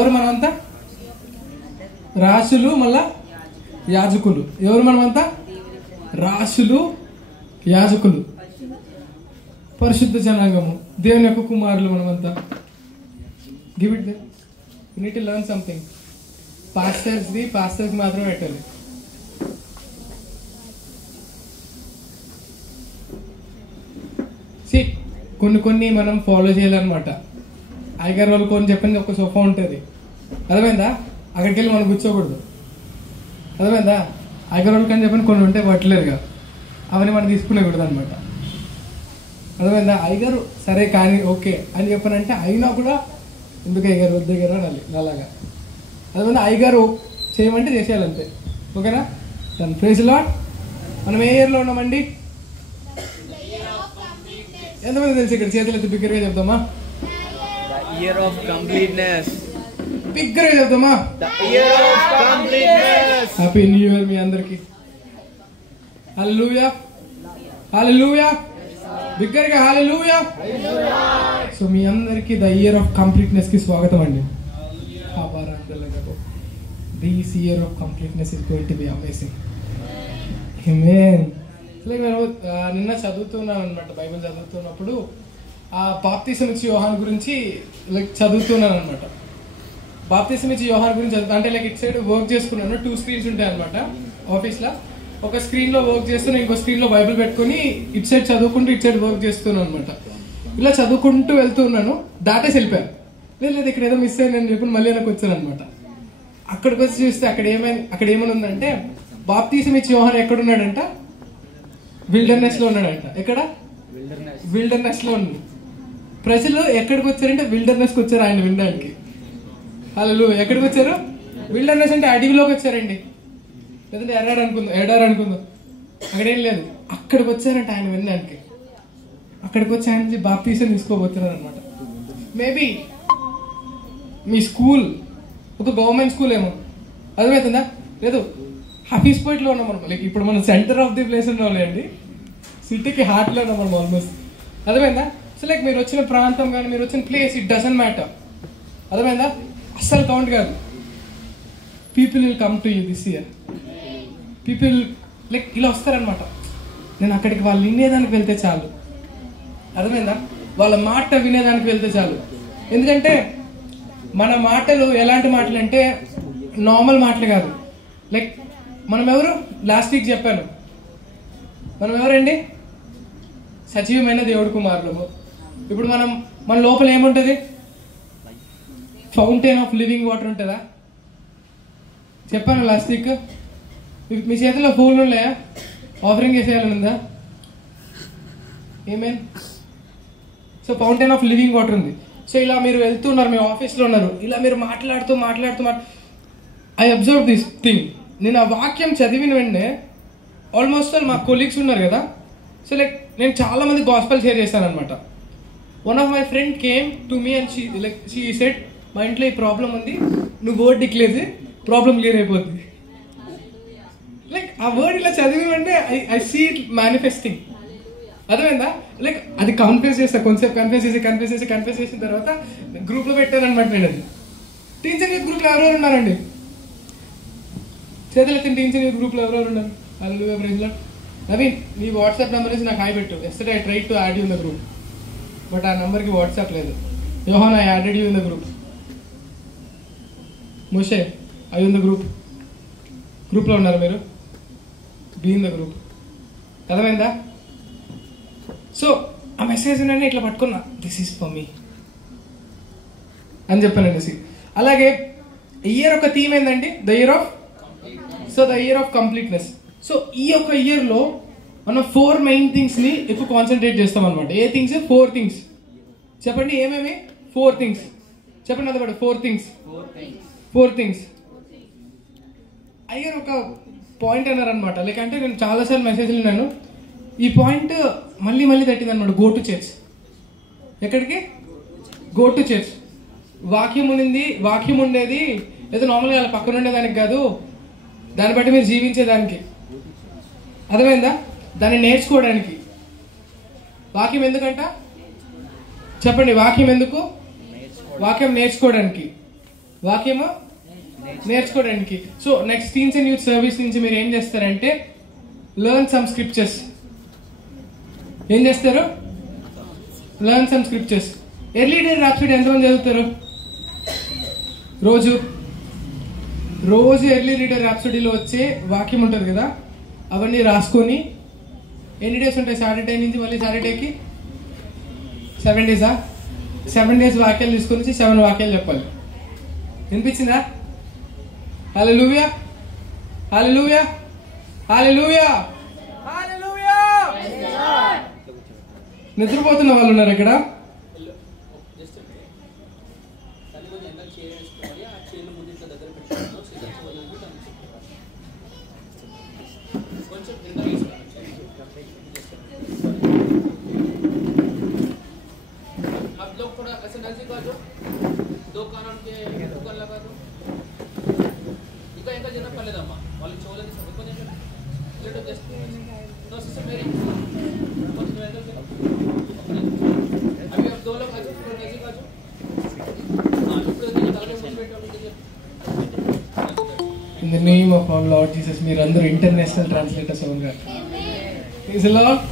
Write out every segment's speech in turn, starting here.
ఎవరు మనమంతా? రాసులు మళ్ళా యాజకులు. ఎవరు మనమంతా? రాసులు యాజకులు, పరిశుద్ధ జనాంగము, దేవుని యొక్క కుమారులు మనమంతా. Give it there. You need to learn something. Pastors మాత్రమే పెట్టాలి. కొన్ని మనం ఫాలో చేయాలన్నమాట. ఐగర్ వాళ్ళు కొన్ని చెప్పింది ఒక సోఫా ఉంటుంది, అర్థమైందా? అక్కడికి వెళ్ళి మనం కూర్చోకూడదు, అర్థమైందా? ఐగర్ వాళ్ళు కానీ చెప్పని కొన్ని ఉంటే పట్టలేరుగా, అవన్నీ మనం తీసుకునేకూడదు అనమాట, అర్థమైందా? ఐగర్ సరే కానీ ఓకే అని చెప్పనంటే అయినా కూడా ఎందుకు ఐగర్ వద్దు ఐగర్ అనాలి అలాగా, అర్థమైందా? ఐగర్ చేయమంటే చేసేయాలంతే, ఓకేనా? దాని ప్రైజ్ లార్డ్. మనం ఏ ఇయర్లో ఉన్నామండి? ఎంతమంది తెలుసు ఇక్కడ? చేతులు ఎత్తి బిగ్గరగా చెప్తామా? Year of completeness. బిగ్గరగా చెప్తామా? Year of completeness. Happy new year మీ అందరికి. హల్లెలూయా, హల్లెలూయా, బిగ్గరగా హల్లెలూయా. సో మీ అందరికి ద ఇయర్ ఆఫ్ కంప్లీట్నెస్ కి స్వాగతం అండి. This year of completeness is going to be amazing. Amen. నేను నిన్న చదువుతున్నాను అనమాట, బైబిల్ చదువుతున్నప్పుడు ఆ బాప్తిసం ఇచ్చి యోహాన్ గురించి చదువుతున్నాను అనమాట. బాప్తిసం ఇచ్చి యోహాన్ గురించి అంటే ఇటు సైడ్ వర్క్ చేసుకున్నాను. 2 స్క్రీన్స్ ఉంటాయి అనమాట ఆఫీస్లో. ఒక స్క్రీన్ లో వర్క్ చేస్తున్నాను, ఇంకో స్క్రీన్ లో బైబిల్ పెట్టుకుని ఇటు సైడ్ చదువుకుంటూ ఇటు సైడ్ వర్క్ చేస్తున్నాను అనమాట. ఇలా చదువుకుంటూ వెళ్తున్నాను, దాటేసి వెళ్ళిపోయాను. లేదు ఇక్కడ ఏదో మిస్ అయ్యి నేను చెప్పి మళ్ళీ నాకు వచ్చాను అనమాట. అక్కడికి వచ్చి చూస్తే అక్కడ ఏమని ఉందంటే, బాప్తిసం ఇచ్చి యోహాన్ ఎక్కడున్నాడంట? విల్డర్నెస్ లో ఉన్నాడంట. ఎక్కడ? విల్డర్నెస్ లో ఉంది. ప్రజలు ఎక్కడికి వచ్చారంటే విల్డర్నెస్ కి వచ్చారు ఆయన వినడానికి. హల్లెలూయా. ఎక్కడికి వచ్చారు? విల్డర్నెస్ అంటే అడవిలోకి వచ్చారండి, లేదంటే ఎడారు అనుకుందాం, అక్కడేం లేదు. అక్కడికి వచ్చారంట ఆయన వినడానికి. అక్కడికి వచ్చి ఆయన బాప్తిసం తీసుకోబోతున్నారు అనమాట. మేబీ మీ స్కూల్ ఒక గవర్నమెంట్ స్కూల్ ఏమో, అర్థమవుతుందా? లేదు హఫీస్ పాయింట్ లో ఉన్నాం మనం. లైక్ ఇప్పుడు మనం సెంటర్ ఆఫ్ ది ప్లేస్ ఉన్నాంలే అండి, సిటీకి హార్ట్ లో ఉన్నాం మనం ఆల్మోస్ట్, అర్థమైందా? సో లైక్ మీరు వచ్చిన ప్రాంతం కానీ మీరు వచ్చిన ప్లేస్ ఇట్ డజంట్ మ్యాటర్, అర్థమైందా? అస్సలు కౌంట్ కాదు. People will come to you this year. People like ఇలా వస్తారనమాట. నేను అక్కడికి వాళ్ళు వినేదానికి వెళ్తే చాలు, అర్థమైందా? వాళ్ళ మాట వినేదానికి వెళ్తే చాలు. ఎందుకంటే మన మాటలు ఎలాంటి మాటలు అంటే నార్మల్ మాటలు కాదు. లైక్ మనం ఎవరు? లాస్ట్ వీక్ చెప్పాను, మనం ఎవరండి? సజీవమైన దేవుడి కుమారులము. ఇప్పుడు మన లోపల ఏముంటుంది? ఫౌంటైన్ ఆఫ్ లివింగ్ వాటర్ ఉంటుందా? చెప్పాను లాస్ట్ వీక్. మీ చేతిలో ఫోన్లు ఉన్నాయా? ఆఫరింగ్ చేసేయాలని ఉందా? ఏమేం? So fountain of living water ఉంది. సో ఇలా మీరు వెళ్తున్నారు, మీ ఆఫీస్లో ఉన్నారు, ఇలా మీరు మాట్లాడుతూ ఐ అబ్జర్వ్ దిస్ థింగ్. నేను ఆ వాక్యం చదివిన వెంటనే ఆల్మోస్ట్ మా కొలీగ్స్ ఉన్నారు కదా, సో లైక్ నేను చాలా మంది గాస్పెల్ షేర్ చేశాను అనమాట. One of my friend came to me and she said, మా ఇంట్లో ఈ ప్రాబ్లం ఉంది, నువ్వు వర్డ్ డిక్లేర్ చేయి, ప్రాబ్లం క్లియర్ అయిపోతుంది. లైక్ ఆ వర్డ్ ఇలా చదివిన వెంటనే ఐ సీ ఇట్ మేనిఫెస్టింగ్, అర్థమైందా? లైక్ అది కన్ఫ్యూజ్ చేస్తా, కొంచెంసేపు కన్ఫ్యూజ్ చేసిన తర్వాత గ్రూప్లో పెట్టాను అనమాట. నేను అది టీచర్ యూత్ గ్రూప్లో ఎవరెవరు ఉన్నారండి? చేతులు ఎత్తిన టీచర్ యూత్ గ్రూప్లో ఎవరెవరు ఉన్నారు? హల్లెలూయా, ప్రైజ్ లార్డ్. నవీన్, నీ వాట్సాప్ నెంబర్ నుంచి నాకు హాయ్ పెట్టు. Yesterday I tried to add you in the group, but ఆ నెంబర్కి వాట్సాప్ లేదు. Yohan, I added you in the group. Moshe, I in the గ్రూప్లో ఉన్నారు మీరు? బీ ఇన్ ద గ్రూప్, అర్థమైందా? సో ఆ మెసేజ్ నేను ఇట్లా పట్టుకున్నా, దిస్ ఈజ్ ఫర్ మీ అని చెప్పానండి. అలాగే ఇయర్ ఒక థీమ్ ఏంటండి? The year of completeness. So ఈ యొక్క ఇయర్లో మనం 4 మెయిన్ థింగ్స్ని ఎక్కువ కాన్సన్ట్రేట్ చేస్తాం అనమాట. ఏ థింగ్స్? 4 థింగ్స్. చెప్పండి ఏమేమి? 4 థింగ్స్ చెప్పండి. అదే 4 థింగ్స్. అయ్యారు ఒక పాయింట్ అన్నారనమాట. లైక్ అంటే నేను చాలాసార్లు మెసేజ్లు విన్నాను, ఈ పాయింట్ మళ్ళీ తట్టింది అనమాట. Go to church. ఎక్కడికి? Go to church. వాక్యం ఉండేది లేదా నార్మల్గా అలా పక్కన ఉండేదానికి కాదు, దాన్ని బట్టి మీరు జీవించేదానికి, అర్థమైందా? దాన్ని నేర్చుకోవడానికి. వాక్యం ఎందుకంట? చెప్పండి, వాక్యం ఎందుకు? వాక్యం నేర్చుకోవడానికి. వాక్యము నేర్చుకోవడానికి. So next teens and youth service నుంచి మీరు ఏం చేస్తారంటే లెర్న్ సమ్ స్క్రిప్చర్స్. ఏం చేస్తారు? Learn some scriptures. Early day rhapsody ఎంతమంది చదువుతారు? రోజు ఎర్లీ రీడర్ ర్యాప్సోడీలో వచ్చే వాక్యం ఉంటుంది కదా, అవన్నీ రాసుకొని ఎన్ని డేస్ ఉంటాయి? సాటర్డే నుంచి మళ్ళీ సాటర్డేకి 7 డేసా? 7 డేస్ వాక్యాలు తీసుకొని 7 వాక్యాలు చెప్పాలి. వినిపించిందా? హల్లెలూయా, హల్లెలూయా, హల్లెలూయా. నిద్రపోతున్న వాళ్ళు ఉన్నారు ఇక్కడ. In the name of our Lord Jesus, మీరందరూ ఇంటర్నేషనల్ ట్రాన్స్లేటర్స్ అవును. Praise the lord,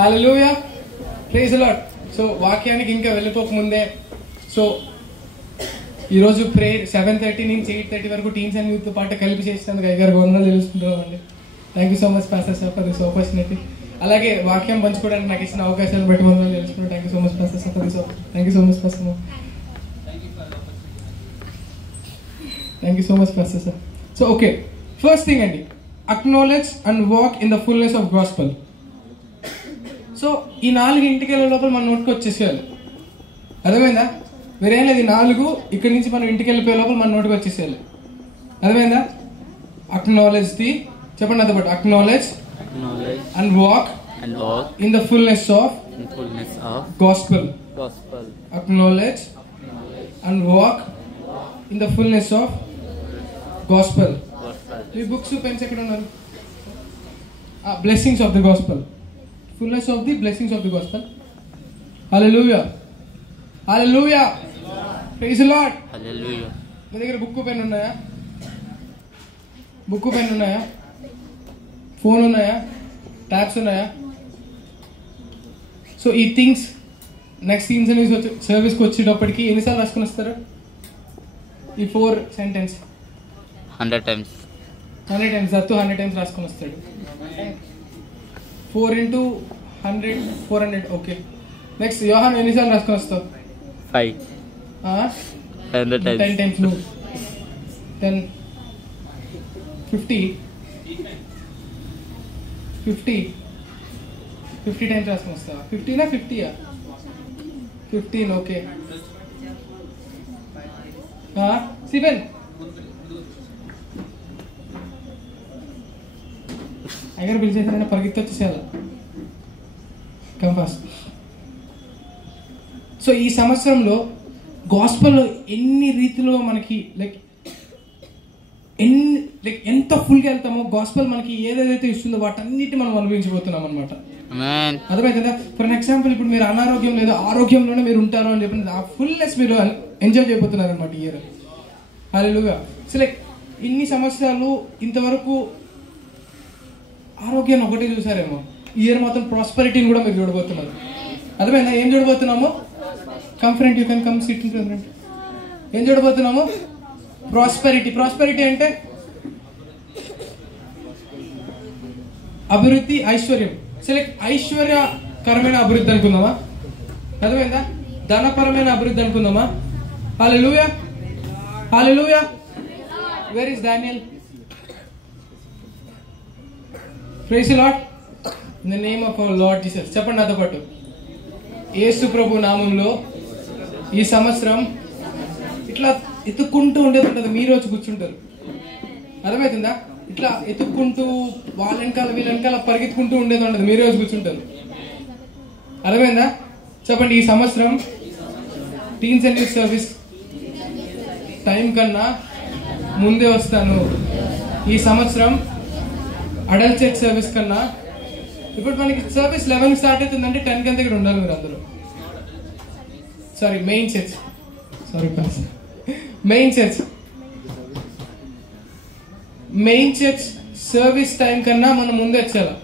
hallelujah, praise the lord. So వాక్యానికి ఇంకా వెళ్ళిపోకముందే, సో ఈరోజు ప్రేయర్ 7:30 నుంచి 8:30 వరకు టీన్స్ అండ్ యూత్ పాటు కలిపి చేసినందుకు అయ్యగారు వందనాలు తెలుసుకుంటున్నామండి. Thank you so much pastor sir for this opportunity. అలాగే వాక్యం పంచుకోవడానికి నాకు ఇచ్చిన అవకాశాన్ని బట్టి వందనాలు తెలుసుకున్నాను. Thank you so much pastor sir for this. Thank you so much pastor. Thank you so much pastor sir. So okay, first thing అండి, acknowledge and walk in the fullness of gospel. So ఈ 4 ఇంటికి వెళ్ళే లోపల మన నోట్కి వచ్చేసేయాలి. అర్థమైందా? వేరేం లేదు, 4 ఇక్కడి నుంచి మనం ఇంటికి వెళ్ళిపోయే లోపల మన నోటికి వచ్చేసేయాలి. అర్థమైందా? అక్నాలెడ్జ్ ది, చెప్పండి నాతో పాటు, acknowledge and walk in the fullness of gospel. Acknowledge and walk in the fullness of gospel. మీ బుక్స్ పెన్స్ ఎక్కడ ఉన్నారు? Blessings of the gospel, fullness of the blessings of the gospel. Hallelujah, hallelujah, praise the lord. Hallelujah. మీ దగ్గర book pen ఉన్నాయా? Book pen ఉన్నాయా? Phone ఉన్నాయా? Tabs ఉన్నాయా? So ఈ థింగ్స్ నెక్స్ట్ థింగ్స్ అని సర్వీస్కి వచ్చేటప్పటికి ఎన్నిసార్లు రాసుకుని వస్తారు? ఈ 4 sentence 100 times. 100 times. Dattu 100 times రాసుకొని వస్తాడు. 4 into 100 400. ఓకే, నెక్స్ట్ యోహాన్ ఎన్నిసార్లు రాసుకొని వస్తావు? 5. 100 times. 10 times నువ్వు 10 50 times రాసుకొని వస్తావా? 50 50? 15. ఓకే, 7. అయ్యారు పిలిచేసారంటే పరిగెత్తి వచ్చేసేయాలి. కంపాస్. సో ఈ సంవత్సరంలో గాస్పెల్లో ఎన్ని రీతిలో మనకి ఎంత ఫుల్గా వెళ్తామో, గాస్పెల్ మనకి ఏదైతే ఇస్తుందో వాటన్నిటి మనం అనుభవించబోతున్నాం అనమాట. అర్థమవుతుందా? ఫర్ ఎగ్జాంపుల్, ఇప్పుడు మీరు అనారోగ్యం లేదా ఆరోగ్యంలోనే మీరు ఉంటారు అని చెప్పిన ఆ ఫుల్నెస్ మీరు ఎంజాయ్ చేయబోతున్నారు అనమాట ఈ ఇయర్. హల్లెలూయా. సో ఇన్ని సంవత్సరాలు ఇంతవరకు ఆరోగ్యాన్ని ఒకటే చూసారేమో, ఈ ఇయర్ మాత్రం ప్రాస్పరిటీని కూడా మీరు చూడబోతున్నారు. అర్థమైందా? ఏం చూడబోతున్నాము? Comfortable, you can come sit in front. ఏం చూడబోతున్నాము? ప్రాస్పెరిటీ. ప్రాస్పెరిటీ అంటే అభివృద్ధి, ఐశ్వర్యం. ఐశ్వర్యకరమైన అభివృద్ధి అనుకుందామా? అర్థమైందా? ధనపరమైన అభివృద్ధి అనుకుందామా? Hallelujah, hallelujah. Where is Daniel? Praise the lord. In the name of our lord Jesus. చెప్పండి నాతో పాటు, యేసు ప్రభు నామంలో ఈ సంవత్సరం ఇట్లా ఎత్తుక్కుంటూ ఉండేది ఉంటుంది. మీరు వచ్చి కూర్చుంటారు. అర్థమవుతుందా? ఇట్లా ఎత్తుక్కుంటూ వాళ్ళ వెనకాల వీళ్ళ వెనకాల పరిగెత్తుకుంటూ ఉండేది ఉండదు. మీరే వచ్చి కూర్చుంటారు. అర్థమైందా? చెప్పండి, ఈ సంవత్సరం teens and youth service time కన్నా ముందే వస్తాను. ఈ సంవత్సరం అడల్ట్ చర్చ్ సర్వీస్ కన్నా, ఇప్పుడు మనకి సర్వీస్ 11 స్టార్ట్ అవుతుందంటే 10 కంటే ఇక్కడ ఉండాలి మీరు అందరూ. Sorry, main church. Sorry pass. Main church service time కన్నా మనం ముందు వచ్చారా?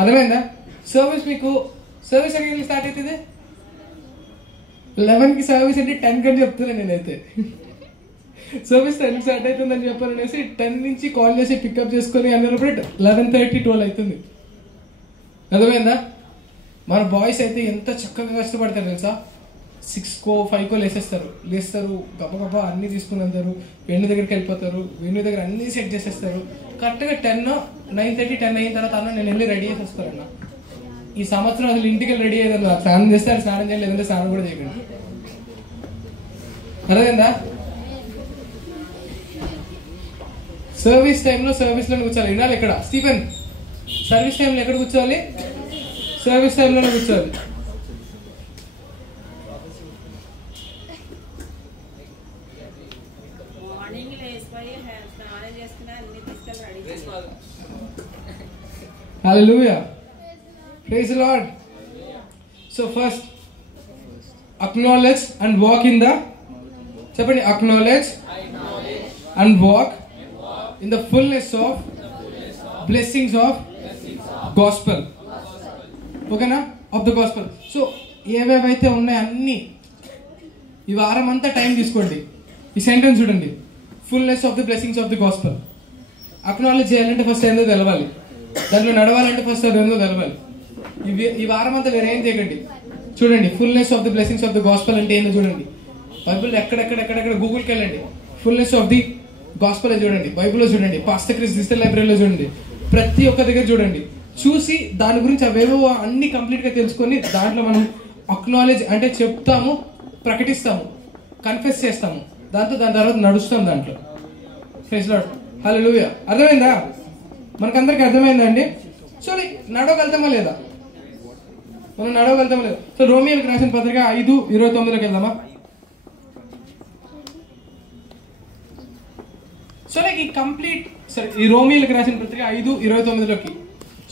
అర్థమైందా? సర్వీస్ ఎక్కడికి స్టార్ట్ అవుతుంది? 11కి సర్వీస్ అంటే 10 కని చెప్తున్నాను నేనైతే. సర్వీస్ 10కి స్టార్ట్ అవుతుందని చెప్పాను అనేసి 10 నుంచి కాల్ చేసి పికప్ చేసుకొని అన్నప్పుడు 11:30, 12 అవుతుంది. అర్థమైందా? మన బాయ్స్ అయితే ఎంత చక్కగా కష్టపడతారు తెలుసా? 6కో 5కో లేస్తారు, గబగబా అన్ని తీసుకుని వెళ్తారు, వెన్ను దగ్గరికి వెళ్ళిపోతారు, వెన్ను దగ్గర అన్ని సెట్ చేసేస్తారు. కరెక్ట్గా 9:30, 10 అయిన తర్వాత అన్న నేను వెళ్ళి రెడీ చేసి వస్తారన్న. ఈ సంవత్సరం అసలు ఇంటికి వెళ్ళి రెడీ అయ్యేది స్నానం చేస్తారు, స్నానం చేయాలి, లేదంటే స్నానం కూడా చేయకండి. అర్థమైందా? సర్వీస్ టైంలో కూర్చోవాలి. వినాలి ఇక్కడ స్టీఫెన్, సర్వీస్ టైంలో ఎక్కడ కూర్చోవాలి? సర్వీస్ టైంలోనే కూర్చోవాలి. Hallelujah. Praise the Lord. So first, acknowledge and walk in the. చెప్పండి, acknowledge and walk in the fullness of blessings of gospel. ఓకేనా? Of the gospel. సో ఏవేవైతే ఉన్నాయో అన్ని ఈ వారం అంతా టైం తీసుకోండి. ఈ సెంటెన్స్ చూడండి, fullness of the blessings of the gospel. Acknowledge చేయాలంటే ఫస్ట్ ఏందో తెలవాలి, దాంట్లో నడవాలంటే ఫస్ట్ అది ఏందో తెలవాలి. ఈ వారం అంతా వేరే ఏం చేయకండి. చూడండి, fullness of the blessings of the gospel అంటే ఏందో చూడండి. బైబుల్ ఎక్కడెక్కడ గూగుల్కి వెళ్ళండి, ఫుల్నెస్ ఆఫ్ ది గాస్పెల్ చూడండి, బైబుల్లో చూడండి, పాస్టర్ క్రిస్ డిజిటల్ లైబ్రరీలో చూడండి, ప్రతి ఒక్క దగ్గర చూడండి. చూసి దాని గురించి అవేవో అన్ని కంప్లీట్ గా తెలుసుకొని దాంట్లో మనం అక్నాలెడ్జ్ అంటే చెప్తాము, ప్రకటిస్తాము, కన్ఫెస్ చేస్తాము, దాని తర్వాత నడుస్తాం దాంట్లో. Praise lord. హల్లెలూయా. అర్థమైందా? మనకందరికి అర్థమైందా అండి? సో నడవగలుగుతామా లేదా? మనం నడవగలుగుతామా లేదా? సో రోమియోలకు రాసిన పత్రిక 5:29 వెళ్దామా? సో ఈ రోమియోలకు రాసిన పత్రిక 5:29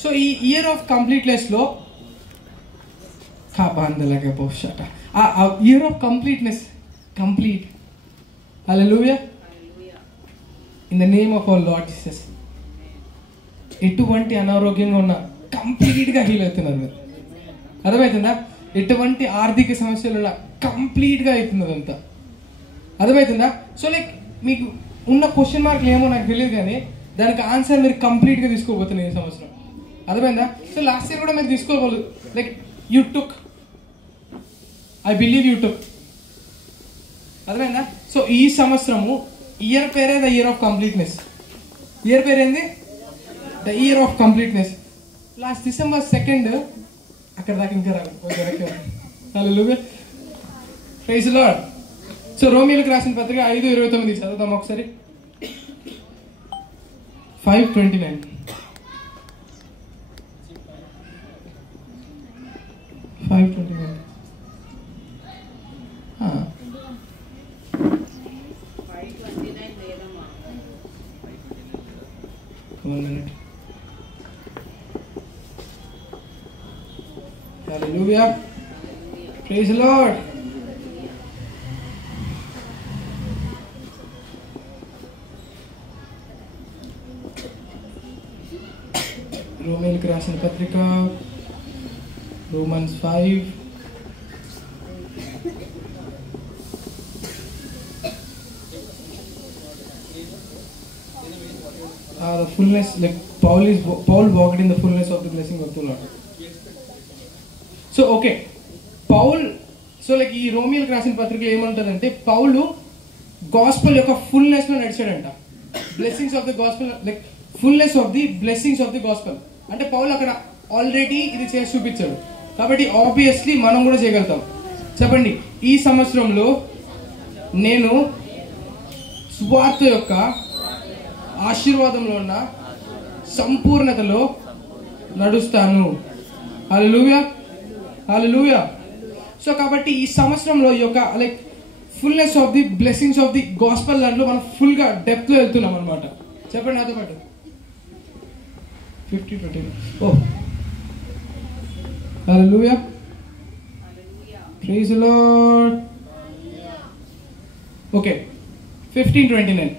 సో ఈ ఇయర్ ఆఫ్ కంప్లీట్నెస్ లో year of completeness, complete. Hallelujah. In the name of our lord Jesus. ఎటువంటి అనారోగ్యంగా ఉన్నా కంప్లీట్ గా హీల్ అవుతున్నారు మీరు. అర్థమవుతుందా? ఎటువంటి ఆర్థిక సమస్యలు ఉన్నా కంప్లీట్ గా అవుతుంది అదంతా. అర్థమవుతుందా? సో మీకు ఉన్న క్వశ్చన్ మార్క్లు ఏమో నాకు తెలియదు, కానీ దానికి ఆన్సర్ మీరు కంప్లీట్ గా తీసుకోబోతున్నారు ఈ సంవత్సరం. అర్థమైందా? సో లాస్ట్ ఇయర్ కూడా మీరు తీసుకోవాలి. You took, I believe you took. అర్థమైందా? సో ఈ సంవత్సరము ఇయర్ పేరే the year of completeness. Year పేరేంది? The year of completeness. Last December 2 అక్కడ దాకా ఇంకా రాదు. Hallelujah. Praise the lord. So రోమియోలకు రాసిన పత్రిక 5:29 చదువుతాం ఒకసారి. 5:29. 5:29. 1 minute. Hallelujah. Praise the Lord. రోమియోలకు రాసిన పత్రిక Romans 5. The fullness, Paul walked in the fullness of the blessing of the Lord. So okay, Paul, so ఈ రోమియోలకు రాసిన పత్రికలో ఏమంటారంటే పౌలు గాస్పెల్ యొక్క ఫుల్నెస్ లో నడిచాడంట. Blessings of the gospel, fullness of the blessings of the gospel అంటే పౌలు అక్కడ ఆల్రెడీ ఇది చేసి చూపించాడు. కాబట్టి ఆబ్వియస్లీ మనం కూడా చేయగలుగుతాం. చెప్పండి, ఈ సంవత్సరంలో నేను సువార్త యొక్క ఆశీర్వాదంలో ఉన్న సంపూర్ణతలో నడుస్తాను. హల్లెలూయా, హల్లెలూయా. సో కాబట్టి ఈ సంవత్సరంలో ఈ యొక్క fullness of the blessings of the gospel దాంట్లో మనం ఫుల్ గా డెప్త్ లో వెళ్తున్నాం అనమాట. చెప్పండి నాతో పాటు. 50-20. Oh hallelujah. Praise the lord. Okay, 15:29.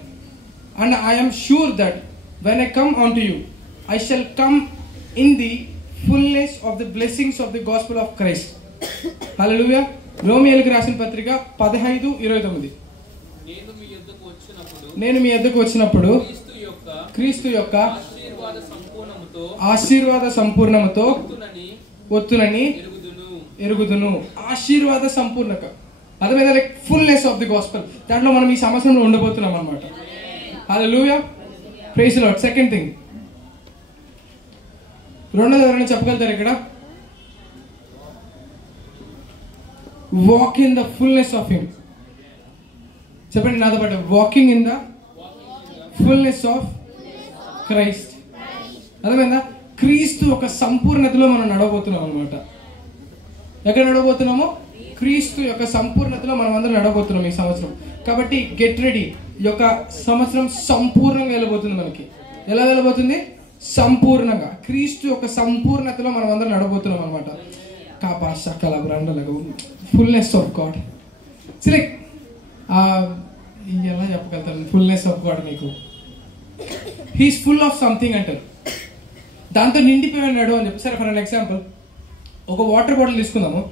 And I am sure that when I come unto you, I shall come in the fullness of the blessings of the gospel of Christ. Hallelujah. రోమియోలకు రాసిన పత్రిక 15:29. నేను మీ యొద్దకు వచ్చినప్పుడు క్రీస్తు యొక్క ఆశీర్వాద సంపూర్ణముతో వత్తునని ఎరుగుదును. ఆశీర్వాద సంపూర్ణక అర్థమైందా? Like fullness of the gospel. దాంట్లో మనం ఈ సంవత్సరంలో ఉండబోతున్నాం అన్నమాట. Hallelujah, praise the lord. Second thing, రెండోది ఎవరైనా చెప్పగలుగుతారు ఇక్కడ? Walk in the fullness of him. చెప్పండి నాతో పాటు, walking in the fullness of Christ. అర్థమైందా? క్రీస్తు ఒక సంపూర్ణతలో మనం నడవబోతున్నాం అనమాట. ఎక్కడ నడవబోతున్నామో క్రీస్తు యొక్క సంపూర్ణతలో మనం అందరం నడవబోతున్నాం ఈ సంవత్సరం. కాబట్టి గెట్ రెడీ. ఈ యొక్క సంవత్సరం సంపూర్ణంగా వెళ్ళబోతుంది. మనకి ఎలా వెళ్ళబోతుంది? సంపూర్ణంగా క్రీస్తు యొక్క సంపూర్ణతలో మనం అందరం నడవబోతున్నాం అనమాట. కాపాష కల బ్రాండలకు ఫుల్నెస్ ఆఫ్ గాడ్. లైక్ ఎలా చెప్పగలుగుతాను ఫుల్నెస్ ఆఫ్ గాడ్? మీకు హీస్ ఫుల్ ఆఫ్ సంథింగ్ అంటారు, దాంతో నిండిపోయి ఉన్నాడు అని చెప్పి. సరే, ఫర్ అన్ ఎగ్జాంపుల్, ఒక వాటర్ బాటిల్ తీసుకుందాము.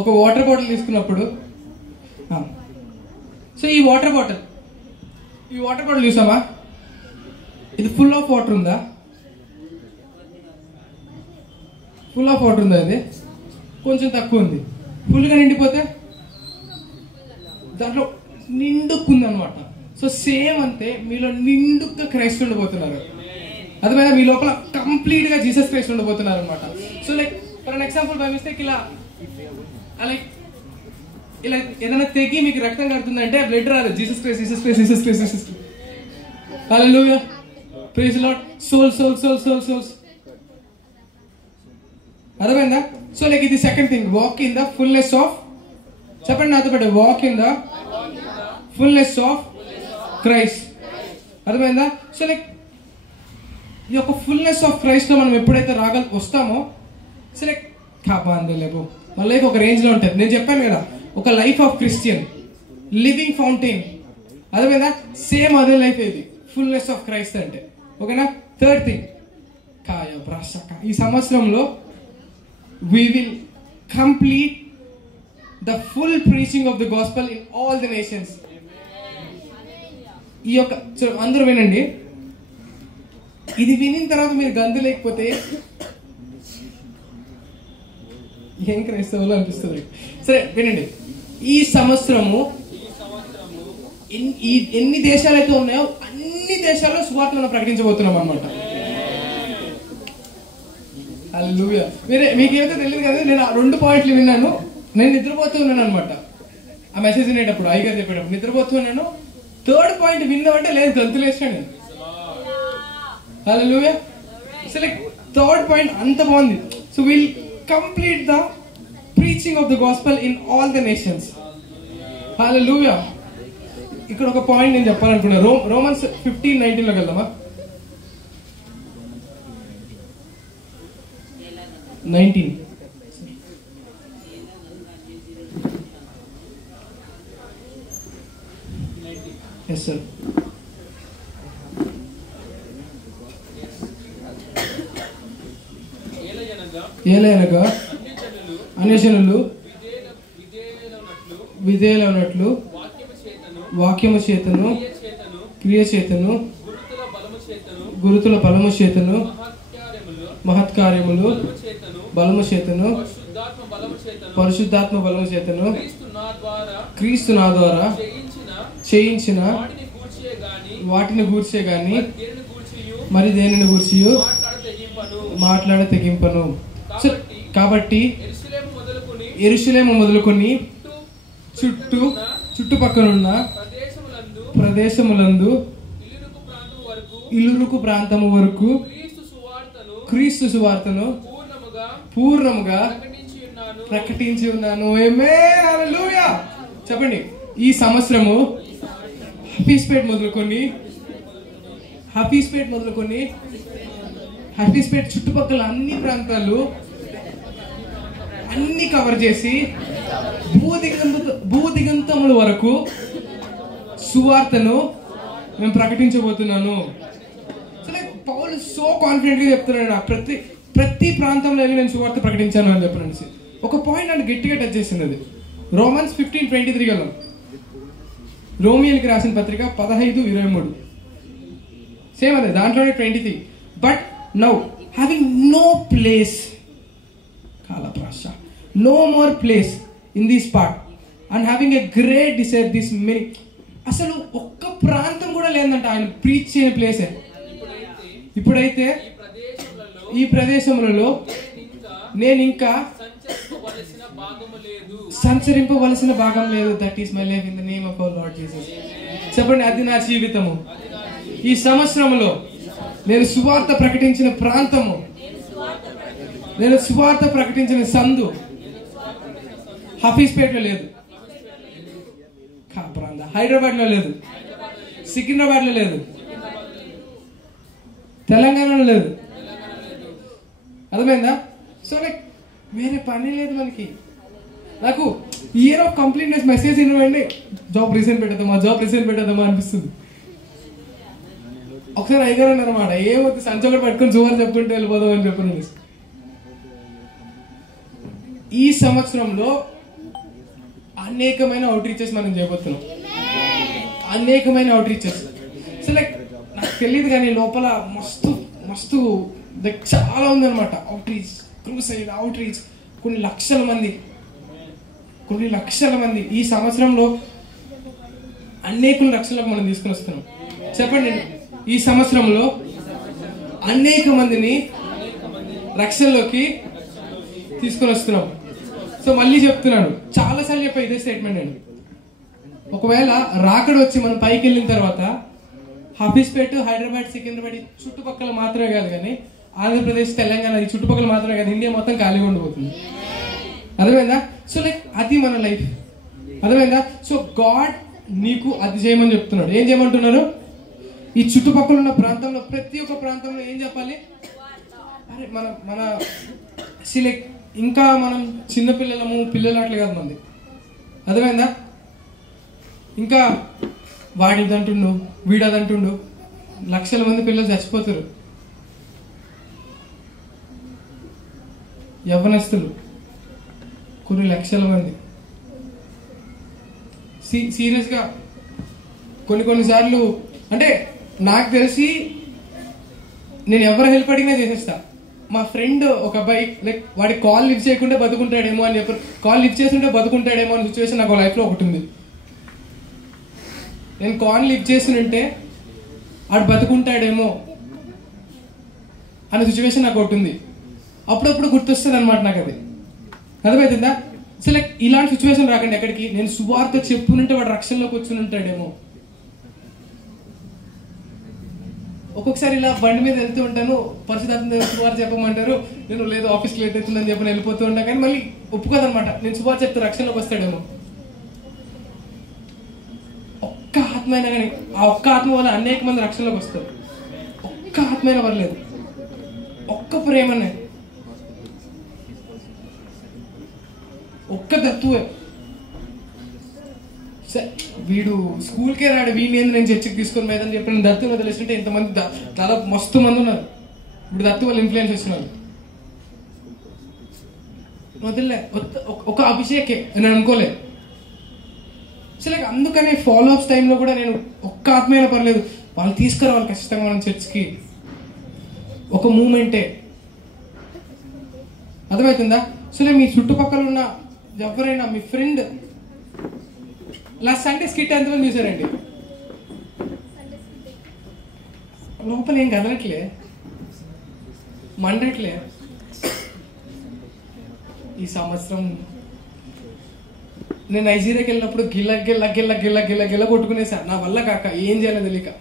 ఒక వాటర్ బాటిల్ తీసుకున్నప్పుడు సో ఈ వాటర్ బాటిల్ చూసామా? ఇది ఫుల్ ఆఫ్ వాటర్ ఉందా? ఫుల్ ఆఫ్ వాటర్ ఉందా? ఇది కొంచెం తక్కువ ఉంది. ఫుల్గా నిండిపోతే దాంట్లో నిండుకుంది అనమాట. సో సేమ్ అంతే, మీలో నిండుగా క్రైస్ట్ ఉండబోతున్నారు. అర్థమైనా? మీ లోపల కంప్లీట్ గా జీసస్ క్రైస్ట్ ఉండబోతున్నారు అనమాట. So like for an example, by mistake ఇలా ఏదైనా తెగి మీకు రక్తం కడుతుందంటే బ్లడ్ రాదు. Jesus Christ, Jesus Christ, Jesus Christ, Jesus Christ. Hallelujah, praise the Lord. Souls. అర్థమైందా? సో లైక్ ఇది second thing, walk in the fullness of, చెప్పండి నాతో పాటు, walk in the fullness of Christ. అర్థమైందా? సో లైక్ ఈ యొక్క fullness of Christ లో మనం ఎప్పుడైతే వస్తామో, సో లైక్ కాపాందేలేబో మన లైఫ్ ఒక రేంజ్ లో ఉంటుంది. నేను చెప్పాను కదా, ఒక life of Christian living fountain. అర్థమైందా? సేమ్ అదే లైఫ్ ఇది, ఫుల్నెస్ ఆఫ్ క్రైస్ట్ అంటే. ఓకేనా? థర్డ్ థింగ్, ఈ సంవత్సరంలో we will complete the full preaching of the gospel in all the nations. ఈ యొక్క అందరూ వినండి. ఇది వినిన తర్వాత మీరు గంతు లేకపోతే ఏం క్రైస్తవులు అనిపిస్తుంది. సరే వినండి, ఈ సంవత్సరము ఎన్ని దేశాలు అయితే ఉన్నాయో అన్ని దేశాల్లో సువార్తను ప్రకటించబోతున్నాం అనమాట. హల్లెలూయా. మీకేమైతే తెలియదు కదా, నేను 2 పాయింట్లు విన్నాను. నేను నిద్రపోతూ ఉన్నాను అనమాట. ఆ మెసేజ్ వినేటప్పుడు అయ్యగారు చెప్పేటప్పుడు నిద్రపోతూ ఉన్నాను. థర్డ్ పాయింట్ విన్నామంటే లేదు, గంతులు వేసాను. Hallelujah. So like third point అంత బాగుంది. So will complete the preaching of the gospel in all the nations. Hallelujah. ఇక్కడ ఒక పాయింట్ నేను చెప్పాలనుకున్నా. రోమన్స్ 15:19 లోకి వెళ్దామా? 19. Yes, sir. ఏలయనగా అన్యజనులు విధేయులైనట్లు వాక్యము చేతను క్రియ చేతను గురుతుల బలము చేతను మహత్కార్యములు బలము చేతను పరిశుద్ధాత్మ బలము చేతను క్రీస్తు నా ద్వారా చేయించిన వాటిని గూర్చే గాని మరి దేనిని గూర్చి మాట్లాడ తెగింపను. కాబట్టి యెరూషలేము మొదలుకొని చుట్టుపక్కనున్న ప్రదేశములందు ఇల్లురుకు ప్రాంతము వరకు క్రీస్తు సువార్తను పూర్ణముగా ప్రకటించి ఉన్నాను. ఆమేన్, హల్లెలూయా. చెప్పండి, ఈ సంవత్సరము హఫీజ్పేట్ మొదలుకొని హఫీజ్పేట్ చుట్టుపక్కల అన్ని ప్రాంతాలు అన్ని కవర్ చేసి భూదిగంతముల భూదిగంతముల వరకు సువార్తను మేము ప్రకటించబోతున్నాను. పౌలు సో కాన్ఫిడెంట్ గా చెప్తున్నాడు, ప్రతి ప్రాంతంలో వెళ్ళి నేను సువార్త ప్రకటించాను అని చెప్పాను. ఒక పాయింట్ నన్ను గట్టిగా టచ్ చేసింది. అది రోమన్స్ 15:23 గల రోమియోకి రాసిన పత్రిక 15:23 సేమ్ అదే దాంట్లోనే 23. But now having no place no more place in this part and having a great desire this many అసలు ఒక్క ప్రాంతం కూడా లేదంట ఆయన ప్రీచ్ చేయని ప్లేసే. ఇప్పుడైతే ఈ ప్రదేశములలో నేను ఇంకా సంచరింపవలసిన భాగం లేదు. That is my life in the name of our lord Jesus. చెప్పండి, అది నా జీవితము. ఈ సంవత్సరంలో నేను సువార్త ప్రకటించిన ప్రాంతము, నేను సువార్త ప్రకటించిన సందు హఫీజ్పేటలో లేదు, హైదరాబాద్ లో లేదు, సికింద్రాబాద్ లో లేదు, తెలంగాణలో లేదు. అర్థమైందా? సో లైక్ వేరే పని లేదు మనకి. నాకు ఇయర్ ఆఫ్ కంప్లీట్నెస్ మెసేజ్ ఇవ్వండి, జాబ్ రిజైన్ పెట్టేద్దామా అనిపిస్తుంది. ఒకసారి అయ్యారు అన్నమాట, ఏమవుతుంది సంచోకటి పట్టుకొని సువార్త చెప్పుకుంటూ వెళ్ళిపోదాం అని చెప్పిన. ఈ సంవత్సరంలో అనేకమైన అవుట్ రీచెస్ మనం చేయబోతున్నాం. అనేకమైన అవుట్ రీచెస్. సో లైక్ నాకు తెలియదు కానీ లోపల మస్తు మస్తు చాలా ఉందన్నమాట. Out reach, crusade, out reach, కొన్ని లక్షల మంది ఈ సంవత్సరంలో అనేక లక్షలకు మనం తీసుకుని వస్తున్నాం. చెప్పండి, ఈ సంవత్సరంలో అనేక మందిని రక్షణలోకి తీసుకొని వస్తున్నాం. సో మళ్ళీ చెప్తున్నాను, చాలాసార్లు చెప్పా ఇదే స్టేట్మెంట్ నేను. ఒకవేళ రాకడ వచ్చి మనం పైకి వెళ్ళిన తర్వాత హఫీజ్పేట, హైదరాబాద్, సికింద్రాబాద్ చుట్టుపక్కల మాత్రమే కాదు కానీ ఆంధ్రప్రదేశ్, తెలంగాణ ఈ చుట్టుపక్కల మాత్రమే కాదు, ఇండియా మొత్తం ఖాళీగా ఉండిపోతుంది. అర్థమైందా? సో లైక్ అది మన లైఫ్. అర్థమైందా? సో గాడ్ నీకు అది చేయమని చెప్తున్నాడు. ఏం చేయమంటున్నారు? ఈ చుట్టుపక్కల ఉన్న ప్రాంతంలో ప్రతి ఒక్క ప్రాంతంలో ఏం చెప్పాలి? అరే మన లైక్ ఇంకా మనం పిల్లలు అట్లా కాదు మంది. అర్థమైందా? ఇంకా వాడిదంటుండు, వీడదంటుండు, లక్షల మంది పిల్లలు చచ్చిపోతారు. యవ్వనస్తులు కొన్ని లక్షల మంది. సీరియస్గా కొన్నిసార్లు అంటే నాకు తెలిసి నేను ఎవరు హెల్ప్ అడిగినా చేసేస్తా. మా ఫ్రెండ్ ఒక అబ్బాయి లైక్ వాడి కాల్ లిఫ్ట్ చేయకుండా బతుకుంటాడేమో అని చెప్పారు. కాల్ లిఫ్ట్ చేస్తుంటే బతుకుంటాడేమో అనే సిచ్యువేషన్ నాకు లైఫ్లో ఒకటి ఉంది. నేను కాల్ లిఫ్ట్ చేస్తుంటే ఆడు బతుకుంటాడేమో అనే సిచ్యువేషన్ నాకు ఒకటి ఉంది. అప్పుడప్పుడు గుర్తొస్తుంది అనమాట నాకు అది. అర్థమవుతుందా? సో లైక్ ఇలాంటి సిచ్యువేషన్ రాకండి ఎక్కడికి. నేను సువార్త చెప్పునుంటే వాడు రక్షణలోకి వచ్చి ఉంటాడేమో. ఒక్కొక్కసారి ఇలా బండి మీద వెళ్తూ ఉంటాను, పరిశుధాత్మ సువార్త చెప్పమంటారు, నేను లేదు ఆఫీస్కి లేట్ అవుతుందని చెప్పి వెళ్ళిపోతూ ఉంటాను. కానీ మళ్ళీ ఒప్పుకోదనమాట, నేను సువార్త చెప్తే రక్షణలోకి వస్తాడేమో. ఒక్క ఆత్మ అయినా కానీ ఆ ఒక్క ఆత్మ వల్ల అనేక మంది రక్షణలోకి వస్తారు. ఒక్క ఆత్మ అయినా పర్లేదు, ఒక్క ప్రేమనే, ఒక్క దత్తువే. వీడు స్కూల్కే రాడు, వీడిని ఏంది నేను చర్చికి తీసుకొని పోయేదని చెప్పి నేను దత్తు వదిలేస్తుంటే ఇంతమంది దాదాపు మస్తు మంది ఉన్నారు. ఇప్పుడు దత్తు వాళ్ళు ఇన్ఫ్లుయెన్స్ వచ్చినారు. వదిలే ఒక అభిషేకే నేను అనుకోలే. సో లైక్ అందుకనే ఫాలో అప్స్ టైంలో కూడా నేను ఒక్క ఆత్మైనా పర్లేదు వాళ్ళు తీసుకురావాలి ఖచ్చితంగా మనం చర్చ్కి. ఒక మూమెంటే. అర్థమవుతుందా? సో నేను మీ చుట్టుపక్కల ఉన్న ఎవరైనా మీ ఫ్రెండ్ లాస్ట్ సండే స్కిట్ ఎంతమంది చూసారండి? లోపల ఏం కదలట్లే, మండట్లే. ఈ సంవత్సరం నేను నైజీరియాకి వెళ్ళినప్పుడు గిల్ల కొట్టుకునేసా. నా వల్ల కాక ఏం చేయాలో తెలియక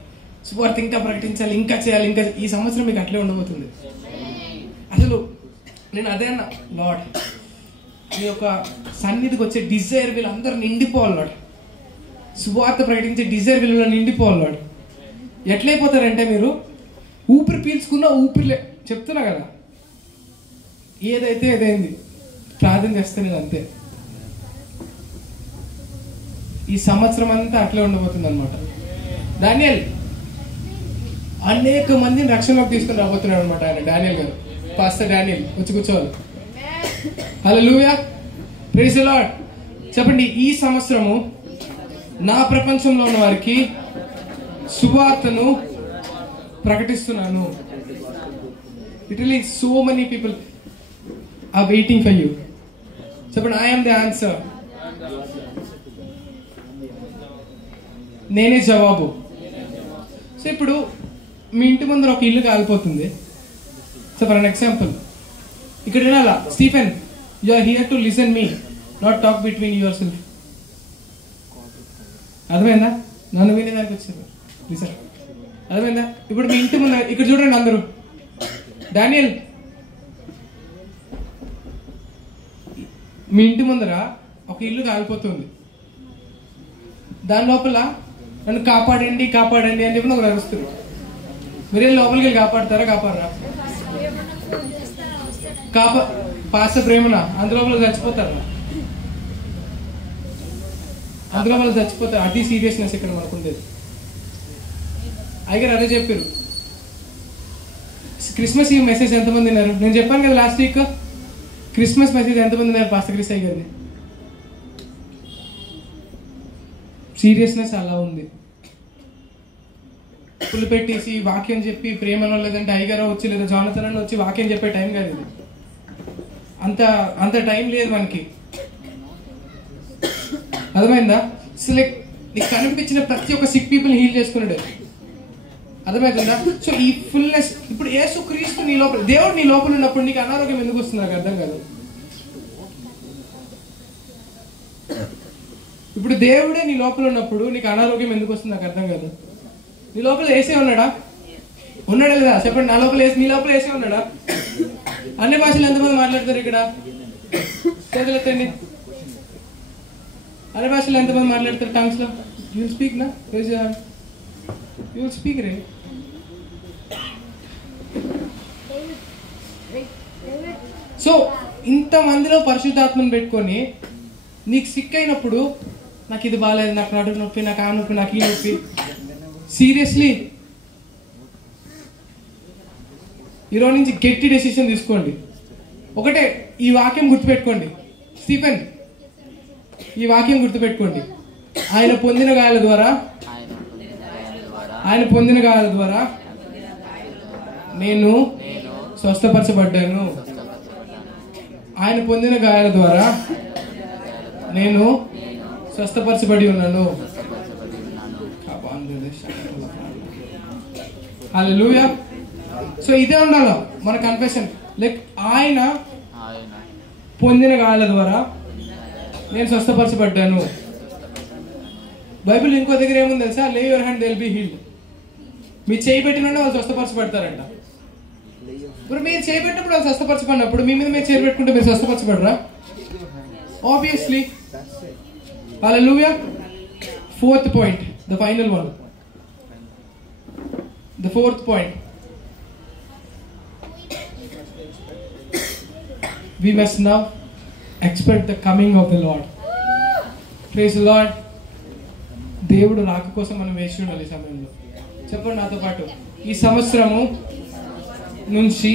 సువార్త ఇంకా ప్రకటించాలి, ఇంకా చేయాలి, ఇంకా. ఈ సంవత్సరం మీకు అట్లే ఉండబోతుంది. అసలు నేను అదే అన్నా, లార్డ్ మీ యొక్క సన్నిధికి వచ్చే డిజైర్ వీళ్ళందరూ నిండిపోవాలి లార్డ్. సువార్త ప్రకటించే డిజైర్ వీళ్ళలో నిండిపోవాలి లార్డ్. ఎట్లయిపోతారంటే మీరు ఊపిరి పీల్చుకున్నా ఊపిరిలే. చెప్తున్నా కదా, ఏదైతే ఏదైంది ప్రార్థన చేస్తే నేను అంతే. ఈ సంవత్సరం అంతా అట్లే ఉండబోతుంది అనమాట. డానియల్ అనేక మందిని రక్షణలోకి తీసుకుని రాబోతున్నాడు అనమాట ఆయన. డానియల్ గారు, పాస్టర్ డానియల్ వచ్చి కూర్చోవాలి. Hallelujah, praise the lord. చెప్పండి, ఈ సంవత్సరము నా ప్రపంచంలో ఉన్న వారికి సువార్తను ప్రకటిస్తున్నాను. Literally so many people are waiting for you. చెప్పండి, ఐ యామ్ ది ఆన్సర్. నేనే జవాబు. సో ఇప్పుడు మీ ఇంటి ముందర ఒక ఇల్లు కాలిపోతుంది. సో ఫర్ అన్ ఎగ్జాంపుల్, ఇక్కడ వినాలా, Stephen you are here to listen me, not talk between yourself. అర్థమైందా? నన్ను వినేదానికి వచ్చారు. లిసన్, అర్థమైందా? ఇప్పుడు మీ ఇంటి ముందర ఇక్కడ చూడండి అందరూ. డానియల్, మీ ఇంటి ముందర ఒక ఇల్లు కాలిపోతుంది. దాని లోపల నన్ను కాపాడండి కాపాడండి అని చెప్పి ఒకరు అరుస్తారు. మీరేం లోపలికి వెళ్ళి కాపాడతారా? కాపాడరా? పాస ప్రేమన అందులోపల చచ్చిపోతారా? అందులోపల చచ్చిపోతారు. అది సీరియస్నెస్ ఇక్కడ మనకుండేది. అయ్యగారు అదే చెప్పారు. క్రిస్మస్ ఈ మెసేజ్ ఎంతమంది విన్నారు? నేను చెప్పాను కదా లాస్ట్ వీక్, క్రిస్మస్ మెసేజ్ ఎంతమంది విన్నారు పాస్టర్ క్రిస్ అయ్యగారిని? సీరియస్నెస్ అలా ఉంది. పుల్లు పెట్టేసి వాక్యం చెప్పి ప్రేమలో, లేదంటే అయ్యగారు వచ్చి లేదా జానతనంలో వచ్చి వాక్యం చెప్పే టైం కాదు ఇది. అంత టైం లేదు మనకి. అర్థమైందా? నీకు కనిపించిన ప్రతి ఒక్క సిక్ పీపుల్ హీల్ చేసుకున్నాడు. అర్థమవుతుందా? సో ఈ ఫుల్నెస్ ఇప్పుడు యేసు క్రీస్తు నీ లోపల, దేవుడు నీ లోపల ఉన్నప్పుడు నీకు అనారోగ్యం ఎందుకు వస్తుంది నాకు అర్థం కాదు. ఇప్పుడు దేవుడే నీ లోపల ఉన్నప్పుడు నీకు అనారోగ్యం ఎందుకు వస్తుంది నాకు అర్థం కాదు. నీ లోపల వేసే ఉన్నాడా? ఉన్నాడా లేదా? చెప్పండి, నా లోపల నీ లోపల వేసే ఉన్నాడా? అన్ని భాషలు ఎంతమంది మాట్లాడతారు ఇక్కడ? చేతులెత్తండి. అన్ని భాషలు ఎంతమంది మాట్లాడతారు? టంగ్స్ లో యూ స్పీక్ నా? You speak ray. సో ఇంతమందిలో పరిశుద్ధాత్మను పెట్టుకొని నీకు సిక్ అయినప్పుడు, నాకు ఇది బాగాలేదు, నాకు నడుము నొప్పి, నాకు ఆ నొప్పి, నాకు ఈ నొప్పి, సీరియస్లీ ఈరోజు నుంచి గట్టి డెసిషన్ తీసుకోండి. ఒకటే, ఈ వాక్యం గుర్తుపెట్టుకోండి. స్టీఫెన్, ఈ వాక్యం గుర్తుపెట్టుకోండి. ఆయన పొందిన గాయాల ద్వారా నేను స్వస్థపరచబడ్డాను. ఆయన పొందిన గాయాల ద్వారా నేను స్వస్థపరచబడి ఉన్నాను. హల్లెలూయా. సో ఇదే ఉండాలి మన కన్ఫెషన్. లైక్ ఆయన పొందిన గాయాల ద్వారా నేను స్వస్థపరచబడ్డాను. బైబిల్ ఇంకో దగ్గర ఏముంది తెలుసా? లే your hand they will be healed. మీరు చేయబెట్టిన వాళ్ళు స్వస్థపరచబడతారంట. ఇప్పుడు మీరు చేయబెట్టినప్పుడు వాళ్ళు స్వస్థపరచబడినప్పుడు మీ మీద మీరు చేయబెట్టుకుంటే మీరు స్వస్థపరచబడరా? Obviously. Hallelujah. Fourth point, the final one. The fourth point. We must now expect the coming of the Lord. Praise the Lord. దేవుడు రాక కోసం మనం వేచి ఉండాలి ఈ సమయంలో. చెప్పండి నాతో పాటు, ఈ సంవత్సరము నుంచి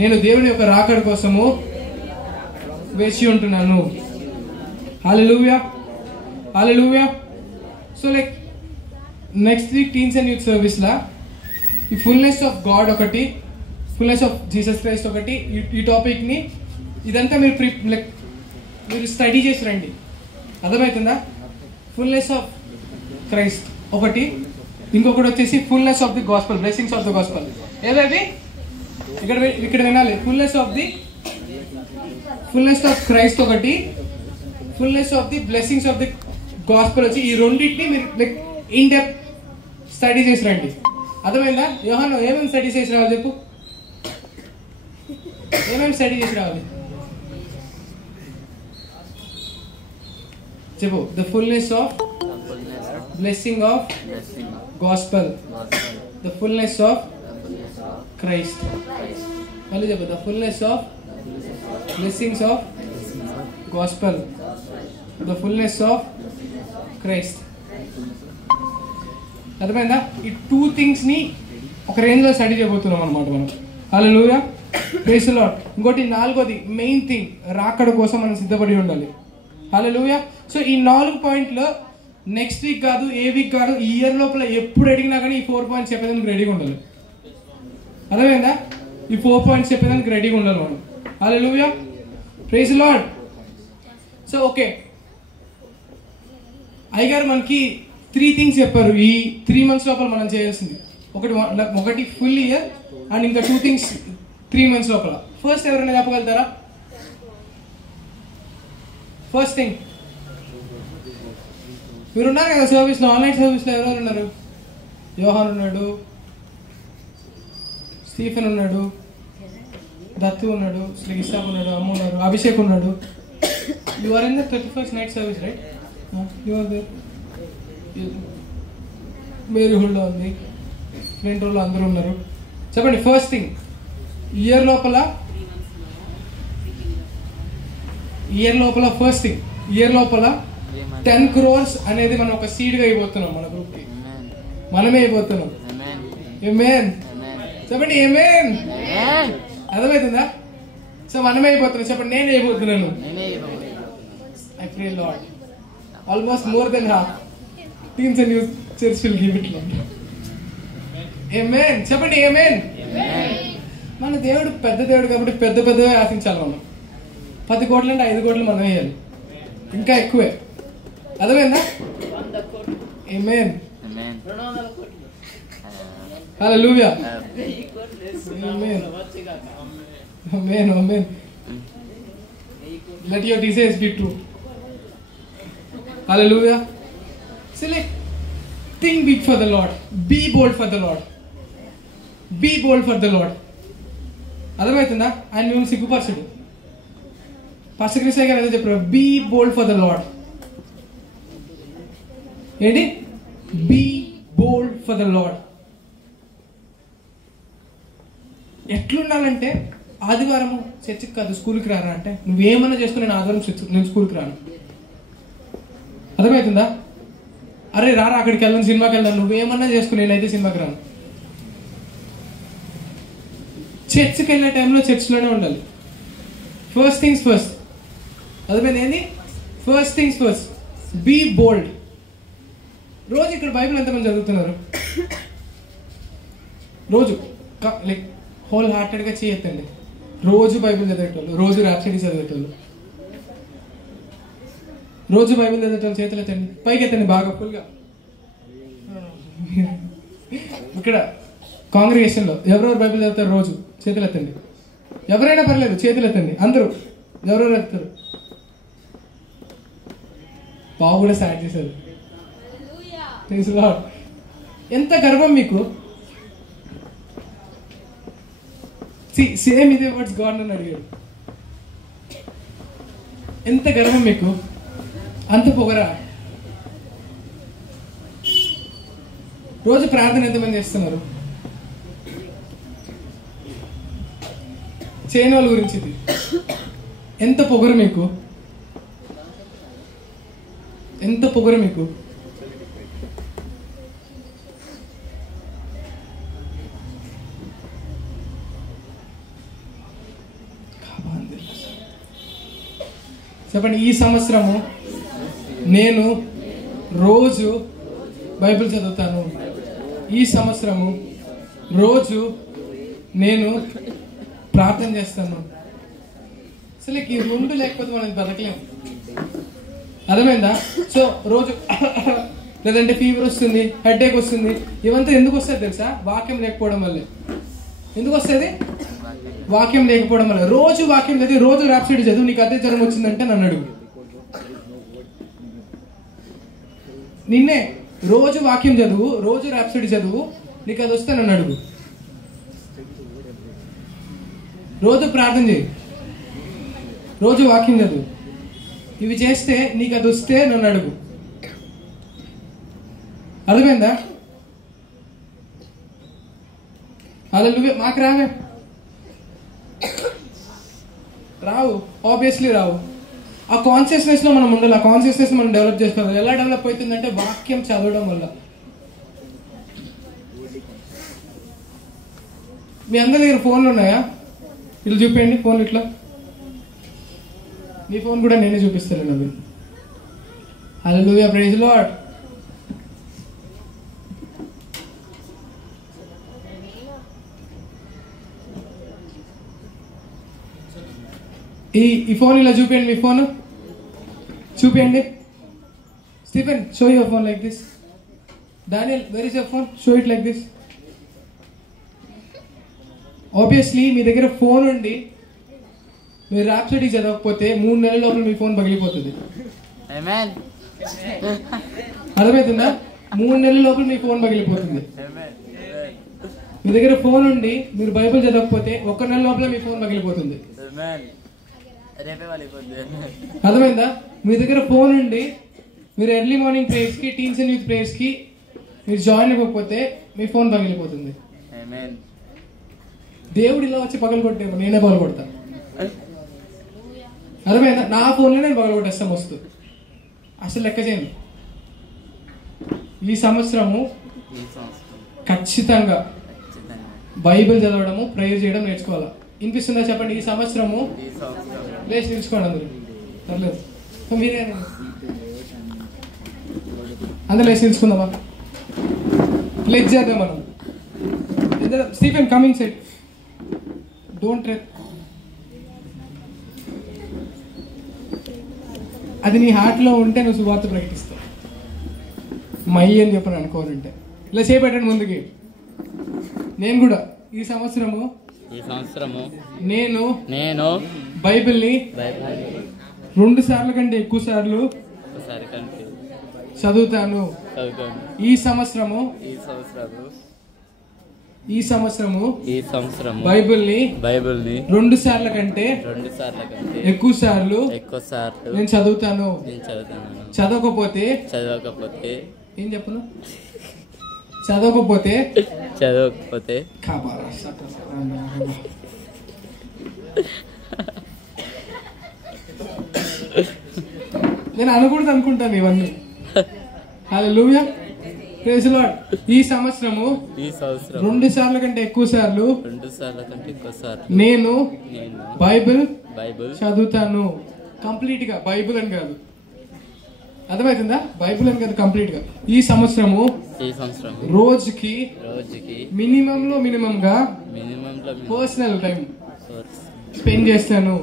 నేను దేవుని యొక్క రాకడ కోసము వేచి ఉంటున్నాను. Hallelujah, hallelujah. So like next week teens and youth service లా ఈ ఫుల్నెస్ ఆఫ్ గాడ్ ఒకటి, ఫుల్నెస్ ఆఫ్ జీసస్ క్రైస్ట్ ఒకటి, ఈ టాపిక్ ని ఇదంతా మీరు స్టడీ చేసి రండి. అర్థమవుతుందా? ఫుల్నెస్ ఆఫ్ క్రైస్ట్ ఒకటి, ఇంకొకటి వచ్చేసి fullness of the gospel, blessings of the gospel. ఏదది? ఇక్కడ వినాలి. ఫుల్నెస్ ఆఫ్ క్రైస్ట్ ఒకటి, fullness of the blessings of the gospel వచ్చి, ఈ రెండింటిని మీరు లైక్ ఇన్ డెప్త్ స్టడీ చేసి రండి. అర్థమైందా? యోహాను ఏమేమి స్టడీ చేసి రావాలి చెప్పు? ఏమేమి స్టడీ చేసి రావాలి చెప్పు? The fullness of blessing of gospel, the fullness of Christ. మళ్ళీ చెప్పు, the fullness of blessings of gospel, the fullness of Christ. అర్థమైందా? ఈ 2 థింగ్స్ని ఒక రేంజ్లో స్టడీ చేయబోతున్నాం అనమాట మనం. Hallelujah, praise the Lord. ఇంకోటి 4వది మెయిన్ థింగ్, రాకడ కోసం మనం సిద్ధపడి ఉండాలి. హల్లెలూయా. సో ఈ 4 పాయింట్లు నెక్స్ట్ వీక్ కాదు, ఏ వీక్ కాదు, ఈ ఇయర్ లోపల ఎప్పుడు అడిగినా కానీ ఈ 4 పాయింట్స్ చెప్పేదానికి రెడీగా ఉండాలి. అర్థమైందా? ఈ 4 పాయింట్స్ చెప్పేదానికి రెడీగా ఉండాలి మనం. Hallelujah, praise the lord. So okay, అయ్యగారు మనకి 3 థింగ్స్ చెప్పారు ఈ 3 months లోపల మనం చేయాల్సింది. ఒకటి ఫుల్ ఇయర్ అండ్ ఇంకా 2 థింగ్స్ 3 months లోపల. ఫస్ట్ ఎవరైనా చెప్పగలుగుతారా? ఫస్ట్ థింగ్, మీరు ఉన్నారు కదా సర్వీస్లో, ఆన్లైన్ సర్వీస్లో ఎవరెవరు ఉన్నారు? యోహాన్ ఉన్నాడు, స్టీఫెన్ ఉన్నాడు, దత్తు ఉన్నాడు, శ్రీ ఇసాక్ ఉన్నాడు, అమ్మ ఉన్నారు, అభిషేక్ ఉన్నాడు. You are in the 31st night service, right? You are there. Mary హుల్లో ఉంది, ఫ్రంట్ రోలో అందరూ ఉన్నారు. చెప్పండి, ఫస్ట్ థింగ్, ఇయర్ లోపల ఫస్ట్ థింగ్, ఇయర్ లోపల 10 crores అనేది మనం ఒక సీడ్గా అయిపోతున్నాం మన గ్రూప్కి. మనమే అయిపోతున్నాం. ఆమేన్. చెప్పండి ఆమేన్. అర్థమవుతుందా? సో మనమే అయిపోతున్నాం. చెప్పండి, నేను అయిపోతున్నాను. I pray Lord, almost more then half teams and youth church will give it Lord. Amen. చెప్పండి ఆమేన్. మన దేవుడు పెద్ద దేవుడు కాబట్టి పెద్ద పెద్దవే ఆశించాలి మనం. 10 కోట్లు అంటే 5 కోట్లు మనం వేయాలి, ఇంకా ఎక్కువే. అర్థమైందా? ఆమేన్. హల్లెలూయా. ఆమేన్. ఆమేన్. ఆమేన్. Let your desires be true. Hallelujah. Select. Think big for the Lord. Be bold for the Lord. Be bold for the Lord. అర్థమవుతుందా? ఆయన మేము సిగ్గుపరచుడు. పాస్టర్ కృష్ణ గారు ఏదో చెప్పారు, be bold for the Lord. ఏంటి? Be bold for the Lord. ఎట్లుండాలంటే, ఆదివారం చర్చికి కాదు స్కూల్కి రారా అంటే, నువ్వేమన్నా చేసుకుని నేను ఆదివారం నేను స్కూల్కి రాను. అర్థమవుతుందా? అరే రారా అక్కడికి వెళ్దాం, సినిమాకి వెళ్దాం, నువ్వేమన్నా చేసుకుని నేనైతే సినిమాకి రాను. చర్చ్కి వెళ్ళే టైంలో చర్చ్లోనే ఉండాలి. First things first. అర్థమైంది ఏంది? First things first, be bold. రోజు ఇక్కడ బైబిల్ ఎంతమంది చదువుతున్నారు? రోజు లైక్ హోల్ హార్టెడ్గా చేయొద్దండి. రోజు బైబిల్ చదివేటోళ్ళు, రోజు ర్యాప్సడీ చదివేటోళ్ళు, రోజు బైబిల్ చదివేటోళ్ళు చేతులు ఎత్తండి, పైకి ఎత్తండి బాగా ఫుల్గా. ఇక్కడ కాంగ్రిగేషన్లో ఎవరెవరు బైబిల్ చదువుతారు రోజు? చేతులు ఎత్తండి. ఎవరైనా పర్లేదు, చేతులు ఎత్తండి అందరూ. ఎవరెవరు ఎత్తారు? బాబు కూడా స్టార్ట్ చేశారు. ఎంత గర్వం మీకు! సేమ్ ఇదే వర్డ్స్ గాడ్ నన్ను అడిగాడు. ఎంత గర్వం మీకు! అంత పొగరా! రోజు ప్రార్థన ఎంతమంది చేస్తున్నారు? చేయని వాళ్ళ గురించి ఇది. ఎంత పొగరు మీకు! ఎంత పొగరు మీకు! చెప్పండి, ఈ సంవత్సరము నేను రోజు బైబిల్ చదువుతాను. ఈ సంవత్సరము రోజు నేను ప్రార్థన చేస్తాను. అసలు ఈ 2 లేకపోతే మనం బతకలేము. అర్థమైందా? సో రోజు లేదంటే ఫీవర్ వస్తుంది, హెడేక్ వస్తుంది, ఇవంతా ఎందుకు వస్తుంది తెలుసా? వాక్యం లేకపోవడం వల్లే. ఎందుకు వస్తుంది? వాక్యం లేకపోవడం వల్ల. రోజు వాక్యం చదివి, రోజు ర్యాప్సడీ చదువు, నీకు అదే జ్వరం వచ్చిందంటే నన్ను అడుగు. నిన్నే రోజు వాక్యం చదువు, రోజు ర్యాప్సడీ చదువు, నీకు అది వస్తే నన్ను అడుగు. రోజు ప్రార్థన చేయి, రోజు వాక్యం చదువు, ఇవి చేస్తే నీకు అది వస్తే నన్ను అడుగు. అర్థమైందా? అలా నువ్వే మాకు రావే, రావు, ఆబ్వియస్లీ రావు. ఆ కాన్షియస్నెస్ లో మనం ఉండాలి. ఆ కాన్షియస్నెస్ మనం డెవలప్ చేసుకోవాలి. ఎలా డెవలప్ అవుతుందంటే వాక్యం చదవడం వల్ల. మీ అందరి దగ్గర ఫోన్లు ఉన్నాయా? ఇట్లా చూపేయండి ఫోన్. ఇట్లా నీ ఫోన్ కూడా నేనే చూపిస్తాను. అవి హల్లెలూయా, ప్రైజ్ లార్డ్. ఈ ఫోన్ ఇలా చూపేయండి. మీ ఫోన్ చూపేయండి. Stephen, show your phone like this. Daniel, where is your phone? Show it like this. Obviously మీ దగ్గర ఫోన్ ఉండి మీరు ర్యాప్సోడీ చదవకపోతే 3 నెలల లోపల మీ ఫోన్ పగిలిపోతుంది. అర్థమవుతుందా? 3 నెలల లోపల మీ ఫోన్ పగిలిపోతుంది. మీ దగ్గర ఫోన్ ఉండి మీరు బైబిల్ చదవకపోతే 1 నెల లోపల మీ ఫోన్ పగిలిపోతుంది. అర్థమైందా? మీ దగ్గర ఫోన్ ఉండి మీరు ఎర్లీ మార్నింగ్ ప్రేయర్స్ కి, టీన్స్ అండ్ యూత్ ప్రేయర్స్ కి మీరు జాయిన్ అవ్వకపోతే మీ ఫోన్ పగిలిపోతుంది. దేవుడు ఇలా వచ్చి పగలు కొట్టేమో నేనే పగలు కొడతాను. అర్థమైందా? నా ఫోన్లో నేను పగలు కొట్టేస్తాను వస్తూ. అసలు లెక్క చేయను. ఈ సంవత్సరము ఖచ్చితంగా బైబిల్ చదవడము, ప్రేయర్ చేయడం నేర్చుకోవాలా. వినిపిస్తుందా చెప్పండి? ఈ సంవత్సరము లేచి నిలుచుకోండి అందరూ. పర్లేదు, మీరే అందరూ లేచి నిలుచుకుందామా? ప్లేస్ చేద్దాం మనం. Stephen, coming set. Don't trek. అది నీ హార్ట్లో ఉంటే నువ్వు సువార్త ప్రకటిస్తావు. మై అని చెప్పని అనుకోవాలంటే ఇలా చేపెట్టండి ముందుకి. నేను కూడా ఈ సంవత్సరము నేను బైబిల్ని 2 సార్లు కంటే ఎక్కువ సార్లు చదువుతాను. ఈ సంవత్సరము బైబిల్ని 2 సార్ల కంటే ఎక్కువ సార్లు నేను చదువుతాను. చదవకపోతే ఏం చెప్పను? చదవకపోతే నేను అనకూడదు అనుకుంటాను ఇవన్నీ. హల్లెలూయా, ప్రైజ్ లార్డ్. ఈ సంవత్సరము 2 సార్ల కంటే ఎక్కువ సార్లు నేను బైబిల్ చదువుతాను. కంప్లీట్ గా బైబిల్ అని కాదు. అర్థమవుతుందా? బైబిల్ అని కాదు, కంప్లీట్ గా. ఈ సంవత్సరము రోజుకి మినిమం గా పర్సనల్ టైం స్పెండ్ చేస్తాను.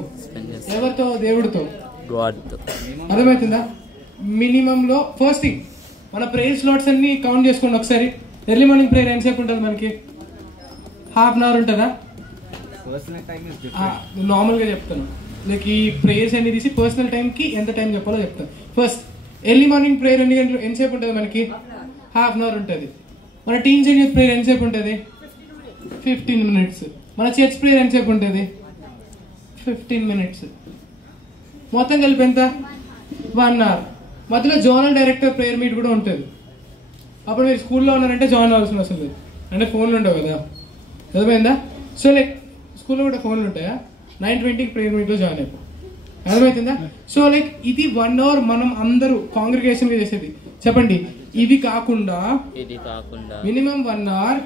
ఎవరితో? దేవుడితో. అర్థమవుతుందా? మినిమం లో ఫస్ట్ థింగ్ మన ప్రేయర్ స్లాట్స్ అన్ని కౌంట్ చేసుకోండి ఒకసారి. ఎర్లీ మార్నింగ్ ప్రేయర్ ఎంతసేపు ఉంటుంది మనకి? ½ అవర్ ఉంటుందా? నార్మల్ గా చెప్తాను. లైక్ ఈ ప్రేయర్స్ అన్ని తీసి పర్సనల్ టైం కి ఎంత టైం చెప్పాలో చెప్తాను. ఫస్ట్ ఎర్లీ మార్నింగ్ ప్రేయర్ ఎన్ని గంటలు ఎంతసేపు ఉంటుంది మనకి? ½ అవర్ ఉంటుంది. మన టీన్స్ అండ్ యూత్ ప్రేయర్ ఎంతసేపు ఉంటుంది? 15 minutes. మన చర్చ్ ప్రేయర్ ఎంతసేపు ఉంటుంది? 15 minutes. మొత్తం కలిపి ఎంత? 1 hour. మధ్యలో జోనల్ డైరెక్టర్ ప్రేయర్ మీట్ కూడా ఉంటుంది. అప్పుడు మీరు స్కూల్లో ఉన్నారంటే జాయిన్ అవ్వాల్సిన అవసరం లేదు, అంటే ఫోన్లు ఉండవు కదా. అర్థమైందా? సో లైక్ స్కూల్లో కూడా ఫోన్లు ఉంటాయా? 9:20కి ప్రేయర్ మీట్లో జాయిన్ అయిపో. అర్థమవుతుందా? సో లైక్ ఇది 1 hour మనం అందరూ కాంగ్రిగేషన్ చేసేది. చెప్పండి, ఇవి కాకుండా మినిమం 1 hour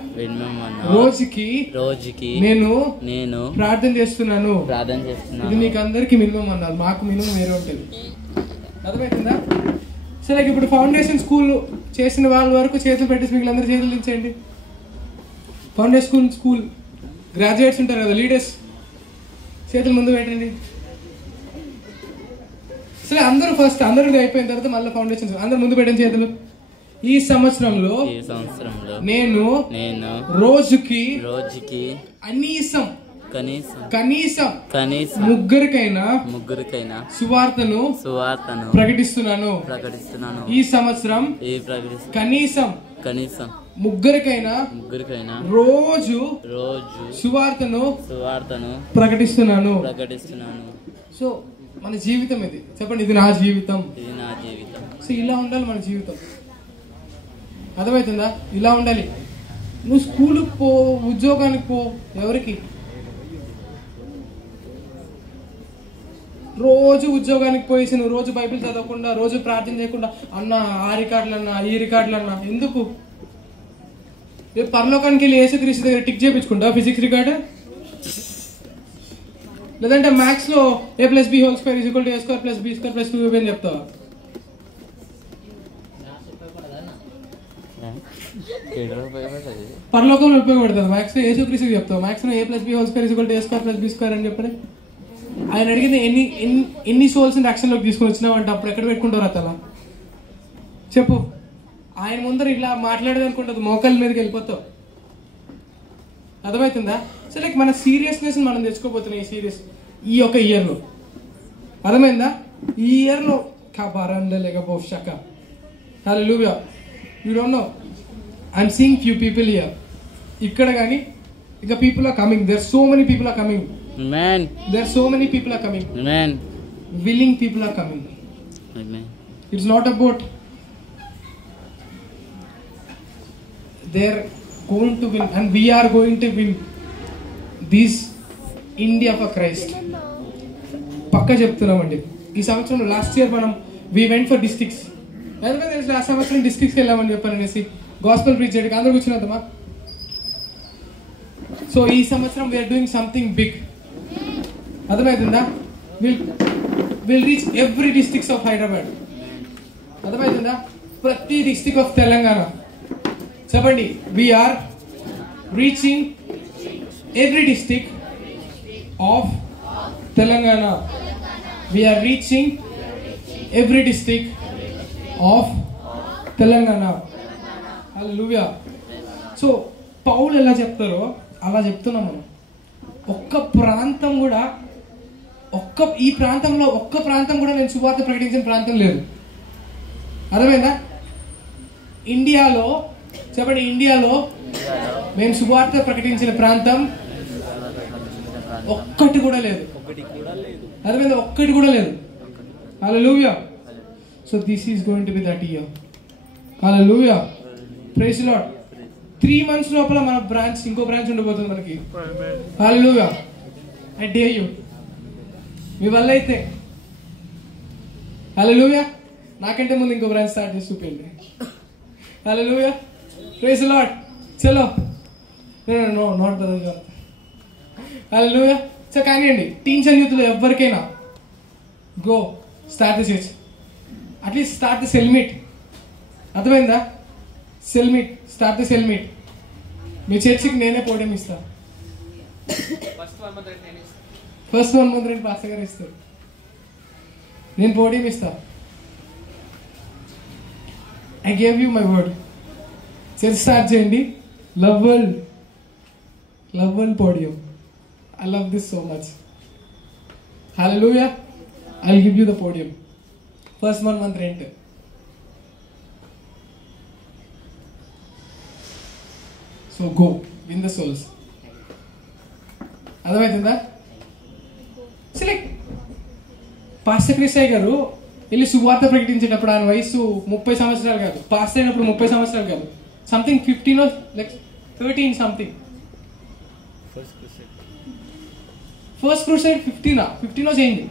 రోజుకి నేను ప్రార్థన చేస్తున్నాను. ఇది మీకు అందరికి మినిమం 1 hour, మాకు మినిమం వేరే ఉంటుంది. అర్థమవుతుందా? సో లైక్ ఇప్పుడు ఫౌండేషన్ స్కూల్ చేసిన వాళ్ళ వరకు చేతులు పెట్టేసి మీకు అందరూ చేతులు ఇచ్చేయండి. ఫౌండేషన్ స్కూల్ గ్రాడ్యుయేట్స్ ఉంటారు కదా, లీడర్స్, చేతులు ముందు పెట్టండి. సరే అందరూ ఫస్ట్ అందరూ అయిపోయిన తర్వాత మళ్ళీ ఫౌండేషన్ అందరూ ముందు పెట్టండి చేతులు. ఈ సంవత్సరంలో నేను రోజుకి కనీసం ముగ్గురికైనా సువార్తను ప్రకటిస్తున్నాను. ఈ సంవత్సరం కనీసం ముగ్గురికైనా రోజు సువార్తను ప్రకటిస్తున్నాను. సో మన జీవితం ఇది. చెప్పండి, ఇది నా జీవితం. సో ఇలా ఉండాలి మన జీవితం. అర్థమవుతుందా? ఇలా ఉండాలి. నువ్వు స్కూల్కి పో, ఉద్యోగానికి పో, ఎవరికి రోజు ఉద్యోగానికి పోయేసి నువ్వు రోజు బైబిల్ చదవకుండా, రోజు ప్రార్థన చేయకుండా, అన్న ఆ రికార్డులు అన్నా ఈ రికార్డులు అన్నా ఎందుకు? రేపు పరలోకానికి వెళ్ళి యేసుక్రీస్తు దగ్గర టిక్ చేయించుకుంటా ఫిజిక్స్ రికార్డు, లేదంటే మ్యాథ్స్ లో a+b² = a²+b² + 2ab అని చెప్తావా? పరలోకంలో ఉపయోగపడుతుంది మ్యాథ్స్. యేసుక్రీస్తుకి చెప్తావు మ్యాథ్స్ లో a+b² = a²+b² అని చెప్పని. ఆయన అడిగింది ఎన్ని సోల్స్ యాక్షన్లోకి తీసుకొని వచ్చినావు అంటే అప్పుడు ఎక్కడ పెట్టుకుంటారు అతలా చెప్పు. ఆయన ముందర ఇట్లా మాట్లాడేదనుకుంటుంది, మోకాళ్ళ మీదకి వెళ్ళిపోతావు. అర్థమవుతుందా? సో లైక్ మన సీరియస్నెస్ మనం తెచ్చుకోబోతున్నాం ఈ సీరియస్ ఈ యొక్క ఇయర్లో. అర్థమైందా? ఈ ఇయర్లో లేకపోక hallelujah. You don't know, I'm seeing few people here. ఇక్కడ కానీ ఇంకా people are coming. There so many people are coming. Amen. There are so many people are coming. Amen. Willing people are coming. Amen. It's not about they're going to win and we are going to win this India for Christ. పక్కా చెప్తున్నామండి. ఈ సంవత్సరం last year మనం we went for districts. ఎందుకంటే last సంవత్సరం డిస్ట్రిక్ట్స్కి వెళ్ళామని చెప్పాను అనేసి gospel preach చేయడానికి అందరూ కూర్చున్నదమ్మా. సో ఈ సంవత్సరం వీఆర్ డూయింగ్ సంథింగ్ బిగ్. అర్థమవుతుందా? Will reach every districts of Hyderabad. అర్థమవుతుందా? ప్రతి డిస్ట్రిక్ట్ ఆఫ్ తెలంగాణ. చెప్పండి, we are reaching every district of Telangana. We are reaching every district of Telangana. Hallelujah. So Paul ఎలా చెప్తారో అలా చెప్తున్నాం మనం. ఒక్క ప్రాంతం కూడా ఈ ప్రాంతంలో ఒక్క ప్రాంతం కూడా నేను సువార్త ప్రకటించిన ప్రాంతం లేదు. అర్థమైందా? ఇండియాలో చెప్పండి, ఇండియాలో మేము సువార్త ప్రకటించిన ప్రాంతం ఒక్కటి కూడా లేదు. అర్థమైందా? ఒక్కటి కూడా లేదు. Hallelujah. So this is going to be that year. Hallelujah. Praise the Lord. 3 months లోపల మన బ్రాంచ్ ఇంకో బ్రాంచ్ ఉండబోతుంది మనకి. హల్లెలూయా. ఐ డేర్ యు, మీ వల్ల అయితే. హల్లెలూయా. నాకంటే ముందు ఇంకో బ్రాంచ్ స్టార్ట్ చేసి చూపించండి. హల్లెలూయా. Praise the Lord. చలో. No not brother. Hallelujah. So కానివ్వండి, టీన్స్ అండ్ యూత్ లో ఎవరికైనా go start the church, at least start the cell meet. అర్థమైందా? Cell meet, start the cell meet. మీ చర్చికి నేనే పోడియం ఇస్తా. ఫస్ట్ 1 month రెంట్ పాస్టర్ గారు ఇస్తారు, నేను పోడియం ఇస్తా. I gave you my word. Church start చేయండి. Love world podium. I love this so much. Hallelujah. I will give you the podium. First 1 month rent. So go win the souls. అర్థమవుతుందా? Like pastor Krishnaiah గారు వెళ్ళి సువార్త ప్రకటించేటప్పుడు ఆయన వయసు 30 సంవత్సరాలు కాదు, pass అయినప్పుడు 30 సంవత్సరాలు కాదు, something 15 or like 13 something. First crusade 15 చేయండి.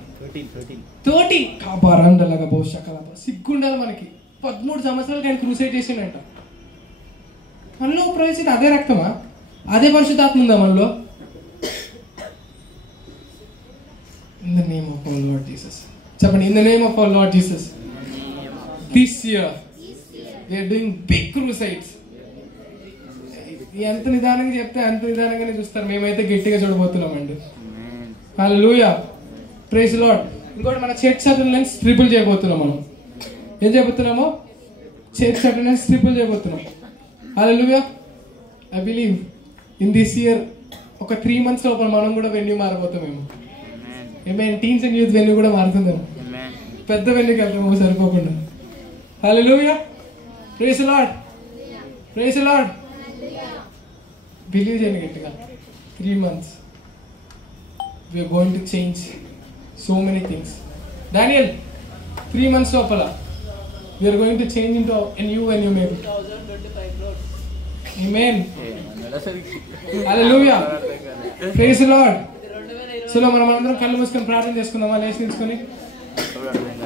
30 కాబారండలాగా బహుశా సిగ్గుండాలి మనకి. 13 సంవత్సరాలు ఆయన క్రూసైడ్ చేసిండంట. మనలో ప్రవేశించి అదే రక్తమా, అదే పరిశుద్ధాత్మ ఉందా మనలో? In the name of our Lord Jesus. చెప్పండి, in the name of our Lord Jesus. This year we are doing big crusades. ఎంత నిదానంగా చెప్తే అంత నిదానంగానే చూస్తారు. మేమైతే గట్టిగా చూడబోతున్నామండి. హల్లెలూయా. Praise the Lord. ఇంకోటి, మన చర్చ్ అటెండెన్స్ ట్రిపుల్ చేయబోతున్నాం. మనం ఏం చేయబోతున్నామో చర్చ్ అటెండెన్స్ ట్రిపుల్ చేయబోతున్నాం. Hallelujah. I believe in this year ఒక 3 months లోపల మనం కూడా వెన్యూ మారబోతామేమో. ఏమైనా టీన్స్ అండ్ యూత్ వెన్యూ కూడా మారుతుందేమో. పెద్ద వెన్యూకి వెళ్తామో సరిపోకుండా. Hallelujah. Praise the Lord. Praise the Lord. Believe చేయండి గట్టిగా. 3 months we are going to change so many things. Daniel, 3 months లోపల we are going to change into a new venue maybe. 2025 crores. Amen. Hallelujah. Praise the Lord. So మనం అందరం కళ్ళు మూసుకొని ప్రార్థన చేసుకుందామా లేచి నిల్చుకొని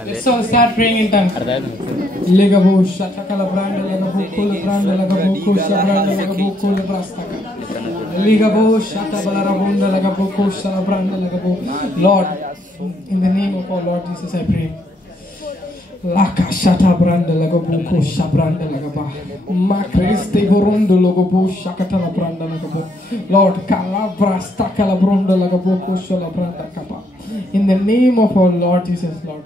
let's all start praying in tongues legabu shatakala branda legabu kula branda legabu kusha branda legabu kula brastaka legabu shatabala rabunda legabu kusha branda legabu Lord in the name of our Lord Jesus I pray laka shata branda legabu kusha branda legaba ma kriste borundo legabu shakata branda legabu Lord kala brastaka la branda legabu kusha branda kapa in the name of our Lord Jesus Lord.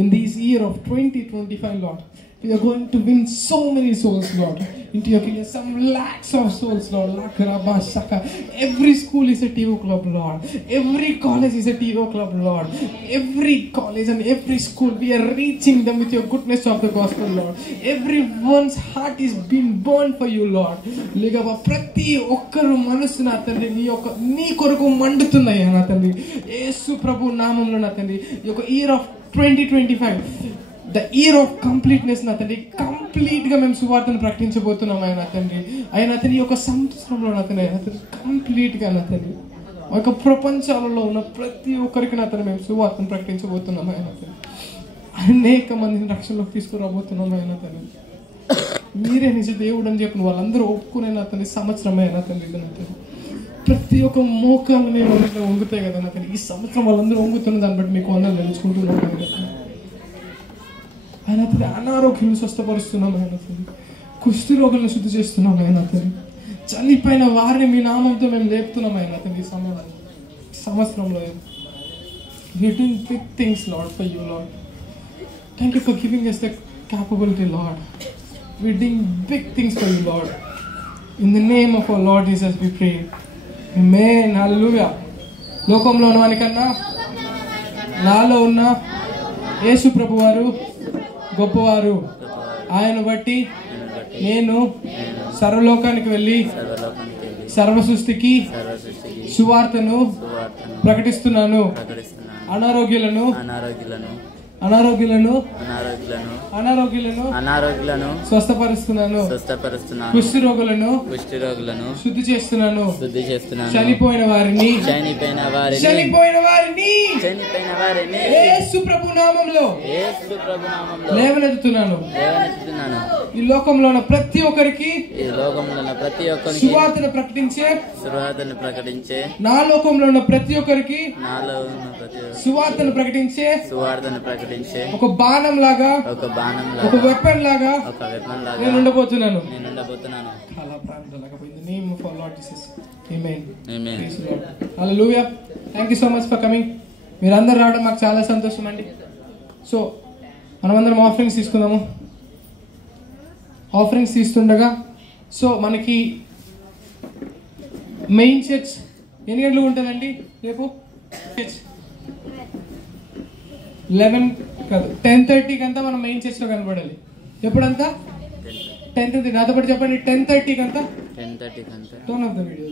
In this year of 2025, Lord, we are going to win so many souls, Lord, into your kingdom. Some lakhs of souls, Lord. Every school is a TiVo club, Lord. Every college is a TiVo club, Lord. Every college and every school, we are reaching them with your goodness of the gospel, Lord. Everyone's heart is being burned for you, Lord. ప్రతి ఒక్కరు మనసు నా తండ్రి నీ కొరకు మండుతున్నాయి నా తండ్రి యేసు ప్రభు నామంలో నా తండ్రి ఈ యొక్క year of 2025 the year of completeness నా తండ్రి కంప్లీట్ గా మేము సువార్తను ప్రకటించబోతున్నాం ఆయన తండ్రి ఆయన తండ్రి ఈ యొక్క సంవత్సరంలో నా తండ్రి కంప్లీట్ గా నా తండ్రి ఒక ప్రపంచాలలో ఉన్న ప్రతి ఒక్కరికి నా తండ్రి మేము సువార్తను ప్రకటించబోతున్నాం ఆయన తండ్రి అనేక మందిని రక్షణలోకి తీసుకురాబోతున్నాం ఆయన తండ్రి మీరే నిజ దేవుడు అని చెప్పిన వాళ్ళందరూ ఒప్పుకునే నా తండ్రి సంవత్సరమే నా తండ్రి నా తండ్రి ప్రతి ఒక్క మోకాలని వంగుతాయి కదా నా తండ్రి ఈ సంవత్సరం వాళ్ళందరూ వంగుతున్న దాన్ని బట్టి మీకు వందలు తెలుసుకుంటున్నాం ఆయన తండ్రి అనారోగ్యం స్వస్థపరుస్తున్నాం ఆయన తండ్రి కుష్టి రోగులను శుద్ధి చేస్తున్నాం ఆయన తండ్రి చనిపోయిన వారిని మీ నామంతో మేము లేపుతున్నాం ఆయన తండ్రి సంవత్సరంలో we're doing big things Lord for you Lord thank you for giving us the capability Lord we're doing big things for you Lord in the name of our Lord Jesus we pray amen hallelujah లోకంలో ఉన్నవానికన్నా నాలో ఉన్న యేసు ప్రభువారు గొప్పవారు ఆయన బట్టి నేను సర్వలోకానికి వెళ్ళి సర్వ సృష్టికి సువార్తను ప్రకటిస్తున్నాను అనారోగ్యులను స్వస్థపరుస్తున్నాను కుష్టి రోగులను శుద్ధి చేస్తున్నాను చనిపోయిన వారిని యేసు ప్రభు నామములో లేవనెత్తుతున్నాను ఈ లోకంలో ఉన్న ప్రతి ఒక్కరికి సువార్తను ప్రకటించే నా లోకంలో ఉన్న ప్రతి ఒక్కరికి సువార్తను ప్రకటించే ఒక బాణం లాగా ఒక వెపన్ లాగా నేను ఉండబోతున్నాను in the name of our Lord Jesus amen praise the Lord hallelujah thank you so much for coming మీరందరూ రావడం మాకు చాలా సంతోషం అండి సో మనమందరం ఆఫరింగ్స్ తీసుకుందాము ఆఫరింగ్స్ తీస్తుండగా సో మనకి మెయిన్ చర్చ్ ఎన్ని గంటలు ఉంటుందండి రేపు చర్చ్ 10:30 కంతా మనం మెయిన్ చర్చ్ లో కనబడాలి ఎప్పుడంతా 10:30 నాతో పాటు చెప్పండి 10:30 కంతా టోన్ ఆఫ్ ద వీడియో